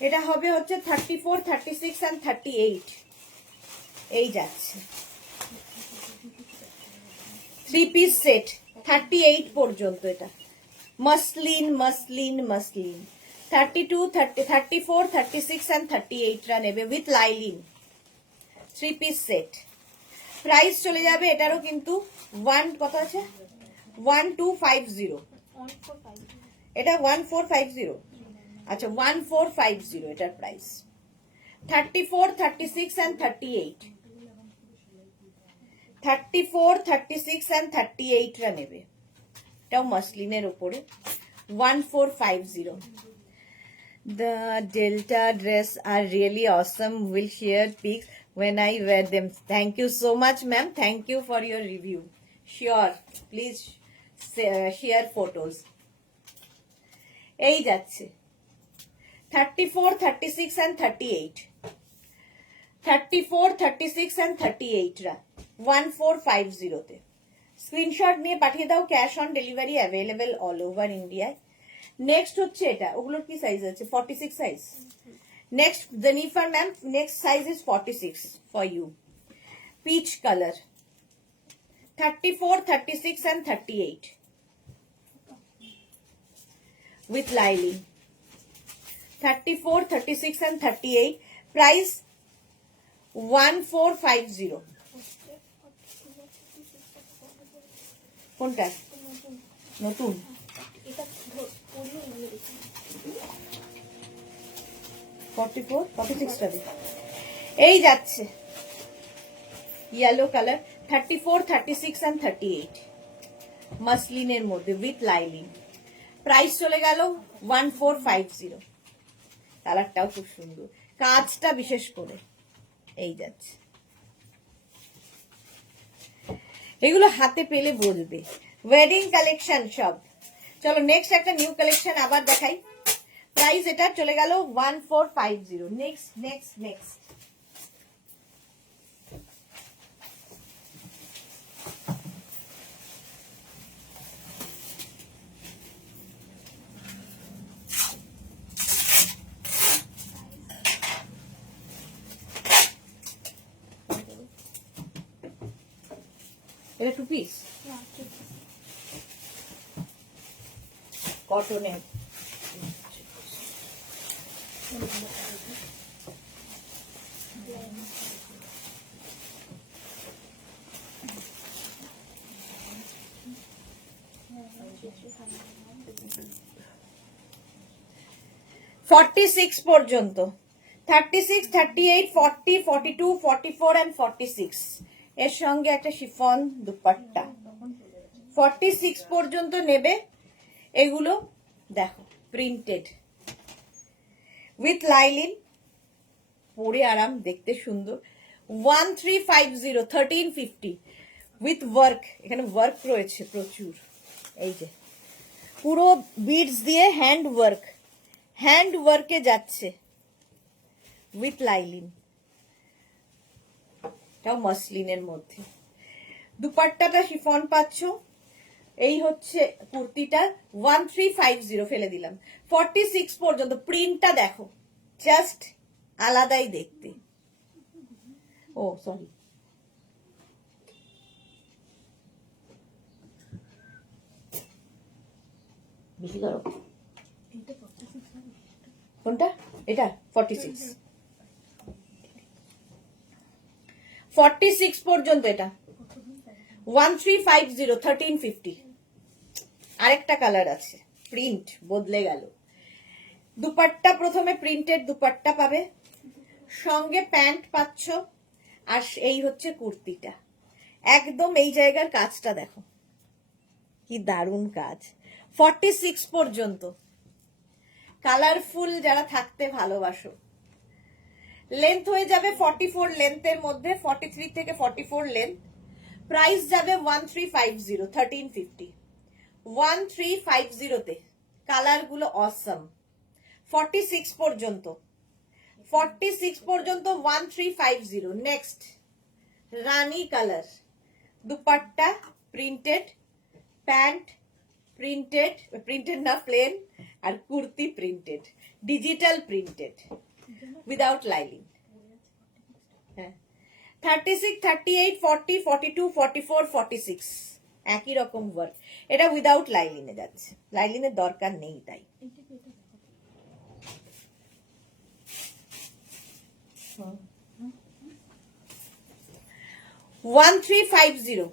এটা হবে হচ্ছে 34, 36 and 38। এই যাচ্ছে 3 পিস সেট 38 পর্যন্ত। এটা মাসলিন মাসলিন মাসলিন, 32, 30, 34, 36 and 38 রা নেবে with lining, 3 piece set. Price চলে যাবে এটারও কিন্তু কত আছে, 1250। এটা 1450, আচ্ছা 1450 এটার প্রাইস। 34, 36 and 38, 34, 36 and 38 রা নেবে, এটাও মাসলিনের উপরে, 1450। The Delta dress are really awesome. Will share pics when I wear them. Thank you so much, ma'am. Thank you for your review. Sure, please share photos. এই যাচ্ছে 34, 36 and 38, 34, 36 and 38 রা 1450 তে। Screenshot নিয়ে পাঠিয়ে দাও, cash on delivery available all over ইন্ডিয়ায়। Next হচ্ছে এটা, ওগুলোর কি সাইজ আছে, 46 size. Next Jennifer ma'am, next size is 46 for you. Peach colour, 34, 36 and 38 with lining, 34, 36 and 38, price 1450। কোনটা নতুন? 44, 46 টা এই যাচ্ছে ইয়েলো কালার, 34, 36 and 38 মাসলিনের মধ্যে উইথ লাইনিং। প্রাইস চলে গেল 1450। কালারটাও খুব সুন্দর, কাজটা বিশেষ করে এই যাচ্ছে। এগুলো হাতে পেলে বলবে, ওয়েডিং কালেকশন সব। চলো নেক্সট একটা নিউ কালেকশন আবার দেখাই। প্রাইস এটা চলে গেল 1450। নেক্সট নেক্সট নেক্সট এটা 2 পিস কটনের, 46 পর্যন্ত, 36, 38, 40, 42, 44 and 46 এর সঙ্গে একটা শিফন দুপাট্টা। 46 পর্যন্ত নেবে। এগুলো দেখো প্রিন্টেড উইথ লাইলিন, পরে আরাম, দেখতে সুন্দর। 1350, 1350 উইথ ওয়ার্ক। এখানে ওয়ার্ক রয়েছে প্রচুর, এই যে পুরো বিডস দিয়ে হ্যান্ড ওয়ার্কে যাচ্ছে উইথ লাইলিন, এটাও মসলিনের মধ্যে। দুপাট্টাটা শিফন পাচ্ছ। এই হচ্ছে কুর্তিটা 1350, ফেলে দিলাম। 46 পর্যন্ত। প্রিন্টটা দেখো, জাস্ট আলাদাই দেখতে। ও সরি, বেশি করো। কোনটা? এটা 46, 46 পর্যন্ত। এটা 1350, 1350। আরেকটা কালার আছে, প্রিন্ট বদলে গেল। দুপাট্টা প্রথমে প্রিন্টেড দুপাট্টা পাবে, সঙ্গে প্যান্ট পাচ্ছ, আর এই হচ্ছে কুর্তিটা। একদম এই জায়গার কাজটা দেখো, কি দারুণ কাজ। 46 পর্যন্ত। কালারফুল যারা থাকতে ভালোবাসো, লেন্থ হয়ে যাবে 44 লেন্থের মধ্যে, 43 থেকে 44 লেন্থ। প্রাইস যাবে 1350, 1350। 1350 তে কালার গুলো অসম। 46 পর্যন্ত, 46 পর্যন্ত 1350। Next rani colour, dupatta printed, pant printed, printed না প্লেন, আর kurti printed, digital printed without lining. হ্যাঁ, 36, 38, 40, 42, 44, 46 একই রকম ওয়ার্ক। এটা উইদাউট লাইলিনে যাচ্ছে, লাইলিনের দরকার নেই তাই। 1350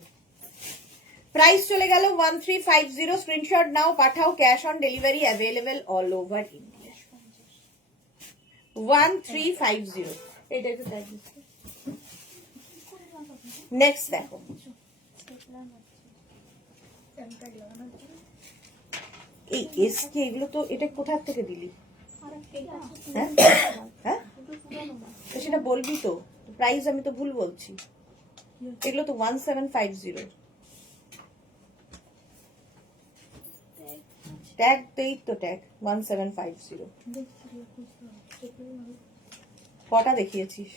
প্রাইস চলে গেল 1350। স্ক্রিনশট নাও, পাঠাও। Cash on delivery available all over India. 1350। এটা একটু নেক্সট দেখো, এই এসকে এগুলো তো, এটা কোথা থেকে দিলি? হ্যাঁ হ্যাঁ, তো সেটা বলবি তো। প্রাইস আমি তো ভুল বলছি। এগুলো তো 1750। ট্যাগ তেই তো, ট্যাগ 1750। কটা দেখিয়েছিস?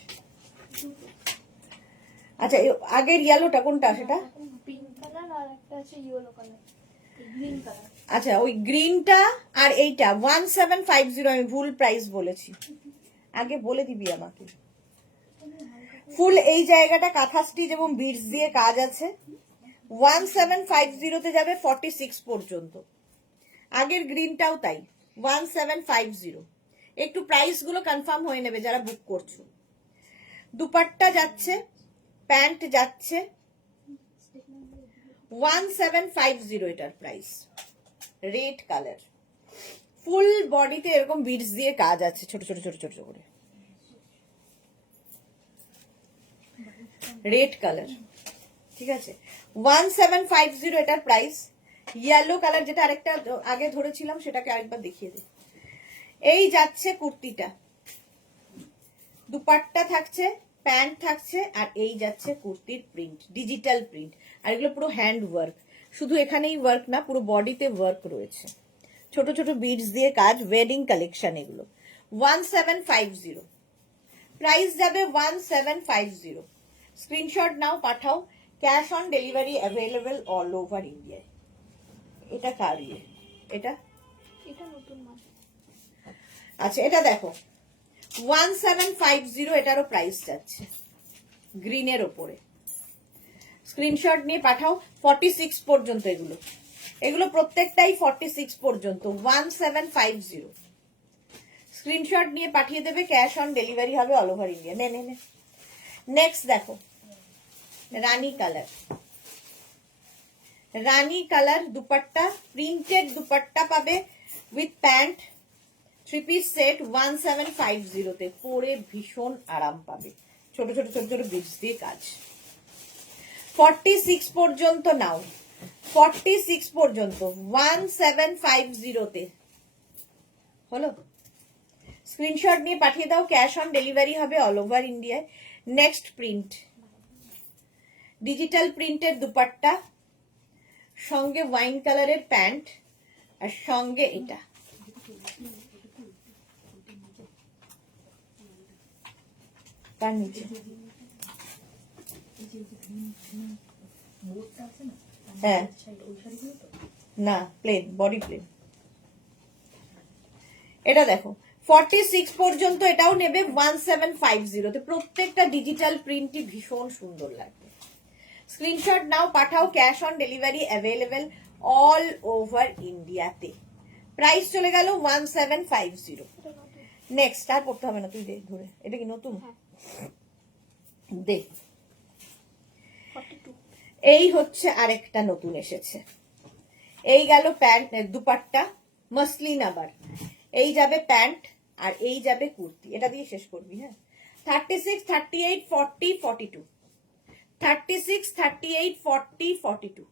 আচ্ছা, আগের ইয়েলোটা কোনটা? সেটা পিঙ্ক কালার, আর একটা আছে ইয়েলো কালার, গ্রিন কালার। আচ্ছা, ওই গ্রিনটা আর এইটা 1750। আমি ভুল প্রাইস বলেছি, আগে বলে দিবি আমাকে। ফুল এই জায়গাটা কাঁথা স্টিচ এবং বিডস দিয়ে কাজ আছে। 1750 তে যাবে 46 পর্যন্ত। আগের গ্রিনটাও তাই, 1750। একটু প্রাইস গুলো কনফার্ম হয়ে নেবে যারা বুক করছো। দুপাট্টা যাচ্ছে, প্যান্ট যাচ্ছে 1750 এটার প্রাইস। রেড কালার, ফুল বডিতে এরকম বিডস দিয়ে কাজ আছে, ছোট ছোট ছোট ছোট করে। রেড কালার, ঠিক আছে। 1750 এটার প্রাইস। ইয়েলো কালার, যেটা আরেকটা আগে ধরেছিলাম সেটাকে আরেকবার দেখিয়ে দে। এই যাচ্ছে কুর্তিটা, দুপাট্টা থাকছে, প্যান্ট থাকছে, আর এই যাচ্ছে কুর্তির প্রিন্ট, ডিজিটাল প্রিন্ট। আর এগুলো পুরো হ্যান্ড ওয়ার্ক, শুধু এখানেই ওয়ার্ক না, পুরো বডিতে ওয়ার্ক রয়েছে, ছোট ছোট বিডস দিয়ে কাজ। ওয়েডিং কালেকশন এগুলো। 1750 প্রাইস যাবে 1750। স্ক্রিনশট নাও, পাঠাও। Cash on delivery available all over ইন্ডিয়ায়। এটা কার ইয়ে? এটা নতুন মাল। আচ্ছা, এটা দেখো 1750 এটারও প্রাইস যাচ্ছে, গ্রিনের ওপরে। স্ক্রিনশট নিয়ে পাঠাও। 46 পর্যন্ত এগুলো, এগুলো প্রত্যেকটাই 46 পর্যন্ত। 1750 স্ক্রিনশট নিয়ে পাঠিয়ে দেবে, ক্যাশ অন ডেলিভারি হবে অল ওভার ইন্ডিয়া। নে নে নে নেক্সট দেখো, রানী কালার, রানী কালার দুপাট্টা, প্রিন্টেড দুপাট্টা পাবে উইথ প্যান্ট, 3 পিস সেট 1750 পরে ভীষণ আরাম পাবে। ছোট ছোট ছোট ছোট বিটস দিয়ে কাজ। 46 পর্যন্ত নাও, 46 পর্যন্ত 1750 হলো। স্ক্রিনশট নিয়ে পাঠিয়ে দাও, ক্যাশ অন ডেলিভারি হবে অল ওভার ইন্ডিয়ায়। নেক্সট প্রিন্ট, ডিজিটাল প্রিন্টের দুপাট্টা, সঙ্গে ওয়াইন কালারের প্যান্ট, আর সঙ্গে এটা তার নিচে হ্যাঁ না প্লেন, বডি প্লেন। এটা দেখো 46 পর্যন্ত এটাও নেবে 1750 প্রত্যেকটা ডিজিটাল প্রিন্টই ভীষণ সুন্দর লাগবে। স্ক্রিনশট নাও, পাঠাও, cash on delivery available all over ইন্ডিয়াতে। প্রাইস চলে গেল 1750। নেক্সট আর পড়তে হবে না, তুই দে ঘুরে। এটা কি নতুন? দে। 42 এই হচ্ছে আরেকটা নতুন এসেছে। এই গেল প্যান্ট, দুপাট্টা মসলিন, আবার এই যাবে প্যান্ট আর এই যাবে কুর্তি। এটা দিয়ে শেষ করবি। হ্যাঁ 36, 38, 40, 42, 36, 38, 40, 42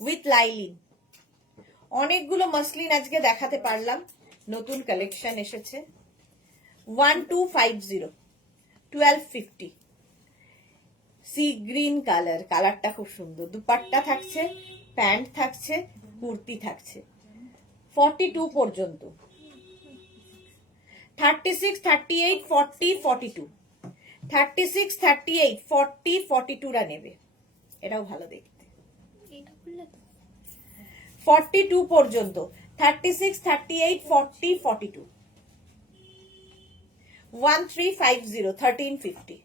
উইথ লাইলিন। অনেকগুলো মসলিন আজকে দেখাতে পারলাম, নতুন কালেকশন এসেছে। 1250, 1250 সি গ্রিন কালার, কালারটা খুব সুন্দর। দুপাট্টা থাকছে, প্যান্ট থাকছে, কুর্তি থাকছে। 42 পর্যন্ত, 36, 38, 40, 42, 36, 38, 40, 42 রা নেবে। এটাও ভালো দেখতে। এটা খুললে তো 42 পর্যন্ত, 36, 38, 40, 42, 1350, 1350,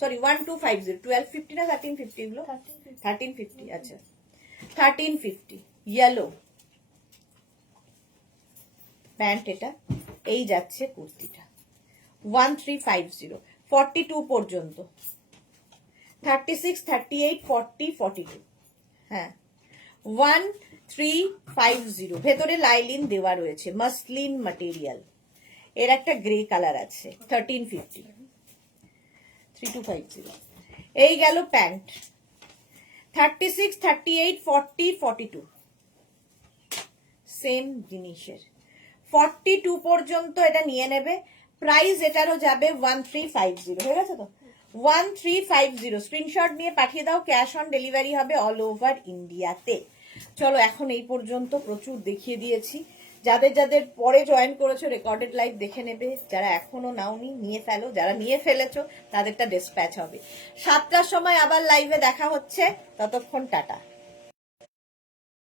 সরি 1250, 1250 না 1350 এগুলো? 1350, আচ্ছা 1350 ইয়েলো প্যান্ট, এটা এই যাচ্ছে কুর্তিটা 1350, 42 পর্যন্ত, 36, 38, 40, 42, হ্যাঁ 1350। ভেতরে লাইলিন দেওয়া রয়েছে, মাসলিন ম্যাটেরিয়াল। এর একটা গ্রে কালার আছে, 1350, 3250। এই গেল প্যান্ট, 36, 38, 40, 42 সেম জিনিসের। 42 পর্যন্ত এটা নিয়ে নেবে। প্রাইস এটারও যাবে 1350। হয়ে গেছে তো? 1350। স্ক্রিনশট নিয়ে পাঠিয়ে দাও, ক্যাশ অন ডেলিভারি হবে অল ওভার ইন্ডিয়াতে। চলো এখন এই পর্যন্ত প্রচুর দেখিয়ে দিয়েছি। যাদের যাদের পরে জয়েন করেছো রেকর্ডেড লাইভ দেখে নেবে, যারা এখনো নাওনি নিয়ে ফেলো, যারা নিয়ে ফেলেছো তাদেরটা ডিসপ্যাচ হবে। 7টার সময় আবার লাইভে দেখা হচ্ছে, ততক্ষণ টাটা।